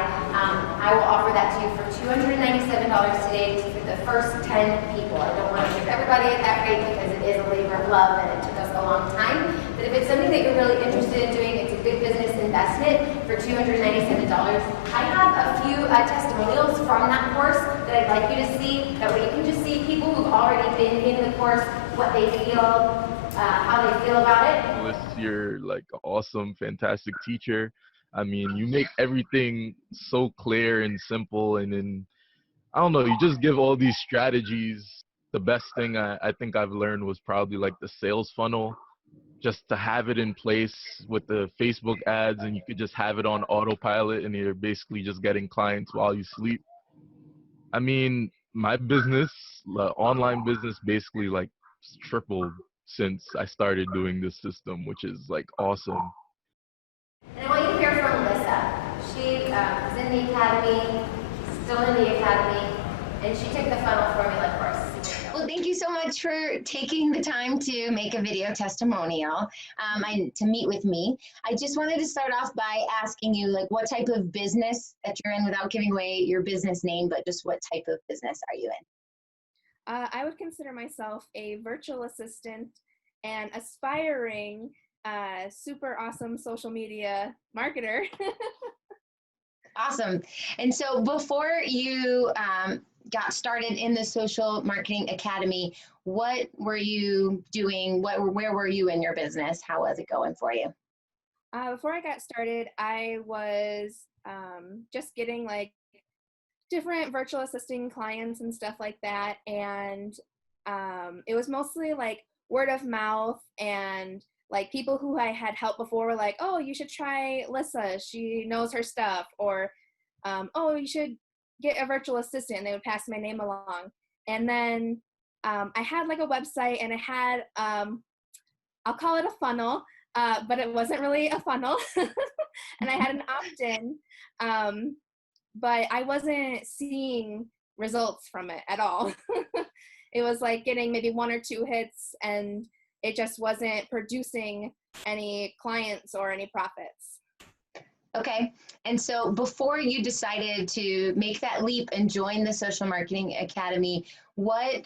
I will offer that to you for $297 today for the first 10 people. I don't want to give everybody at that rate because it is a labor of love and it took us a long time. But if it's something that you're really interested in doing, it's a good business investment for $297. I have a few testimonials from that course that I'd like you to see. That way you can just see people who've already been in the course, what they feel, how they feel about it. Meliss, you're like an awesome, fantastic teacher. I mean, you make everything so clear and simple, and then, I don't know, you just give all these strategies. The best thing I think I've learned was probably like the sales funnel, just to have it in place with the Facebook ads, and you could just have it on autopilot, and you're basically just getting clients while you sleep. I mean, my business, the online business, basically like tripled since I started doing this system, which is like awesome. And I want you to hear from Melissa. She is in the academy, still in the academy, and she took the funnel formula course. Well, thank you so much for taking the time to make a video testimonial and to meet with me. I just wanted to start off by asking you, like, what type of business that you're in, without giving away your business name, but just what type of business are you in? I would consider myself a virtual assistant and aspiring super awesome social media marketer. Awesome. And so before you got started in the Social Marketing Academy, what were you doing? Where were you in your business? How was it going for you? Before I got started, I was just getting like different virtual assisting clients and stuff like that. And it was mostly like word of mouth, and like people who I had helped before were like, oh, you should try Lissa, she knows her stuff, or oh, you should get a virtual assistant, and they would pass my name along. And then I had like a website, and it had, I'll call it a funnel, but it wasn't really a funnel. And I had an opt-in, but I wasn't seeing results from it at all. It was like getting maybe 1 or 2 hits, and it just wasn't producing any clients or any profits. Okay. And so before you decided to make that leap and join the Social Marketing Academy, why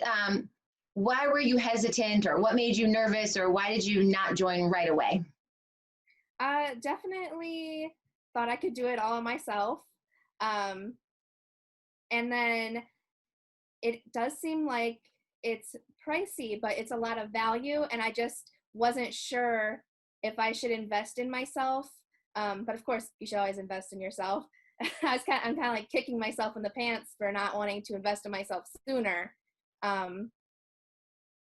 were you hesitant, or what made you nervous, or why did you not join right away? Definitely thought I could do it all myself. And then it does seem like it's pricey, but it's a lot of value, and I just wasn't sure if I should invest in myself. But of course, you should always invest in yourself. I'm kind of like kicking myself in the pants for not wanting to invest in myself sooner. And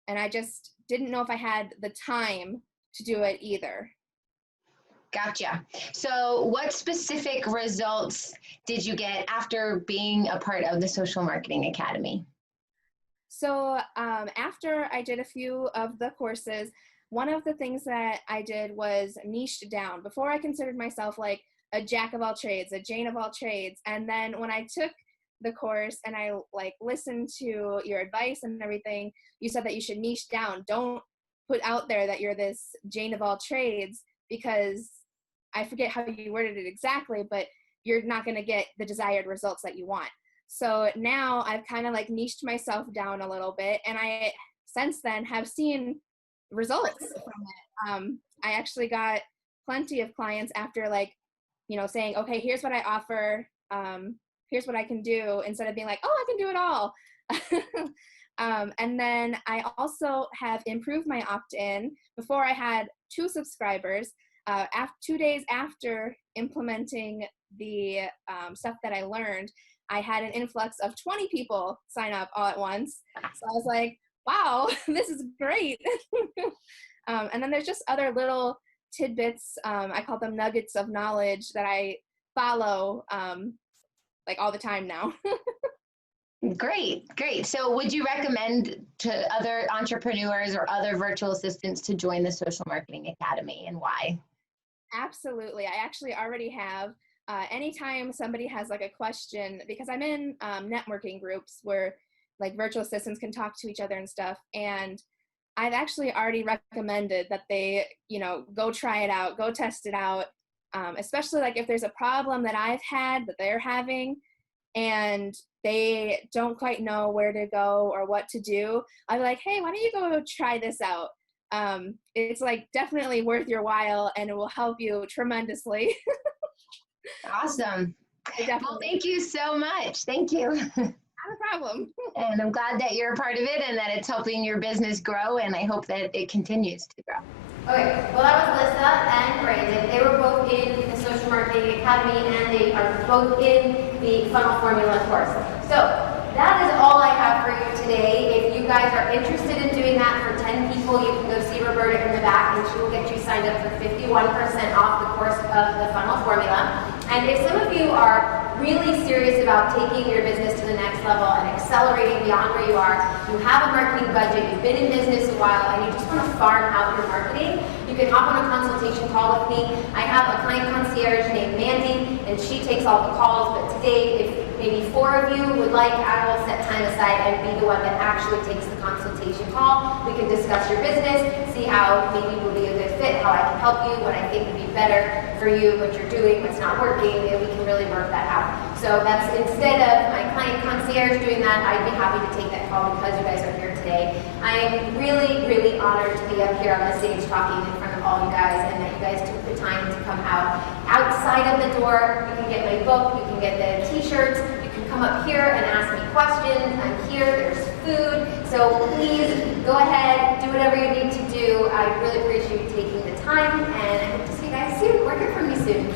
I just didn't know if I had the time to do it either. Gotcha. So what specific results did you get after being a part of the Social Marketing Academy? So after I did a few of the courses, one of the things that I did was niched down. Before, I considered myself like a jack of all trades, a Jane of all trades. And then when I took the course and I like listened to your advice and everything, you said that you should niche down. Don't put out there that you're this Jane of all trades, because I forget how you worded it exactly, but you're not going to get the desired results that you want. So now I've kind of like niched myself down a little bit, and I since then have seen results from it. I actually got plenty of clients after like, you know, saying, okay, here's what I offer. Here's what I can do, instead of being like, oh, I can do it all. And then I also have improved my opt-in. Before, I had 2 subscribers. 2 days after implementing the stuff that I learned, I had an influx of 20 people sign up all at once. So I was like, wow, this is great. And then there's just other little tidbits, I call them nuggets of knowledge, that I follow like all the time now. Great, great. So would you recommend to other entrepreneurs or other virtual assistants to join the Social Marketing Academy, and why? Absolutely. I actually already have. Anytime somebody has like a question, because I'm in networking groups where like virtual assistants can talk to each other and stuff, and I've actually already recommended that they, you know, go try it out, go test it out, especially like if there's a problem that I've had that they're having and they don't quite know where to go or what to do. I'll be like, hey, why don't you go try this out? It's like definitely worth your while, and it will help you tremendously. Awesome. Well, thank you so much. Thank you. Not a problem. And I'm glad that you're a part of it and that it's helping your business grow, and I hope that it continues to grow. Okay, well, that was Lissa and Brandon. They were both in the Social Marketing Academy, and they are both in the Funnel Formula course. So that is all I have for you today. If you guys are interested in doing that for 10 people, you can go see Roberta in the back, and she will get you signed up for 51% off the course of the Funnel Formula. And if some of you are really serious about taking your business to the next level and accelerating beyond where you are, you have a marketing budget, you've been in business a while, and you just want to farm out your marketing, you can hop on a consultation call with me. I have a client concierge named Mandy, and she takes all the calls, but today, if maybe 4 of you would like, I will set time aside and be the one that actually takes the consultation call. We can discuss your business, see how maybe will be a good fit, how I can help you, what I think would be better for you, what you're doing, what's not working, and we can really work that out. So that's, instead of my client concierge doing that, I'd be happy to take that call because you guys are here today. I am really, really honored to be up here on the stage talking in front of all you guys, and that you guys took the time to come out. Outside of the door, you can get my book, you can get the t-shirts, you can come up here and ask me questions. I'm here, there's food, so please go ahead, do whatever you need to do. I really appreciate you taking the time, and I hope to see you guys soon. Work it for me soon.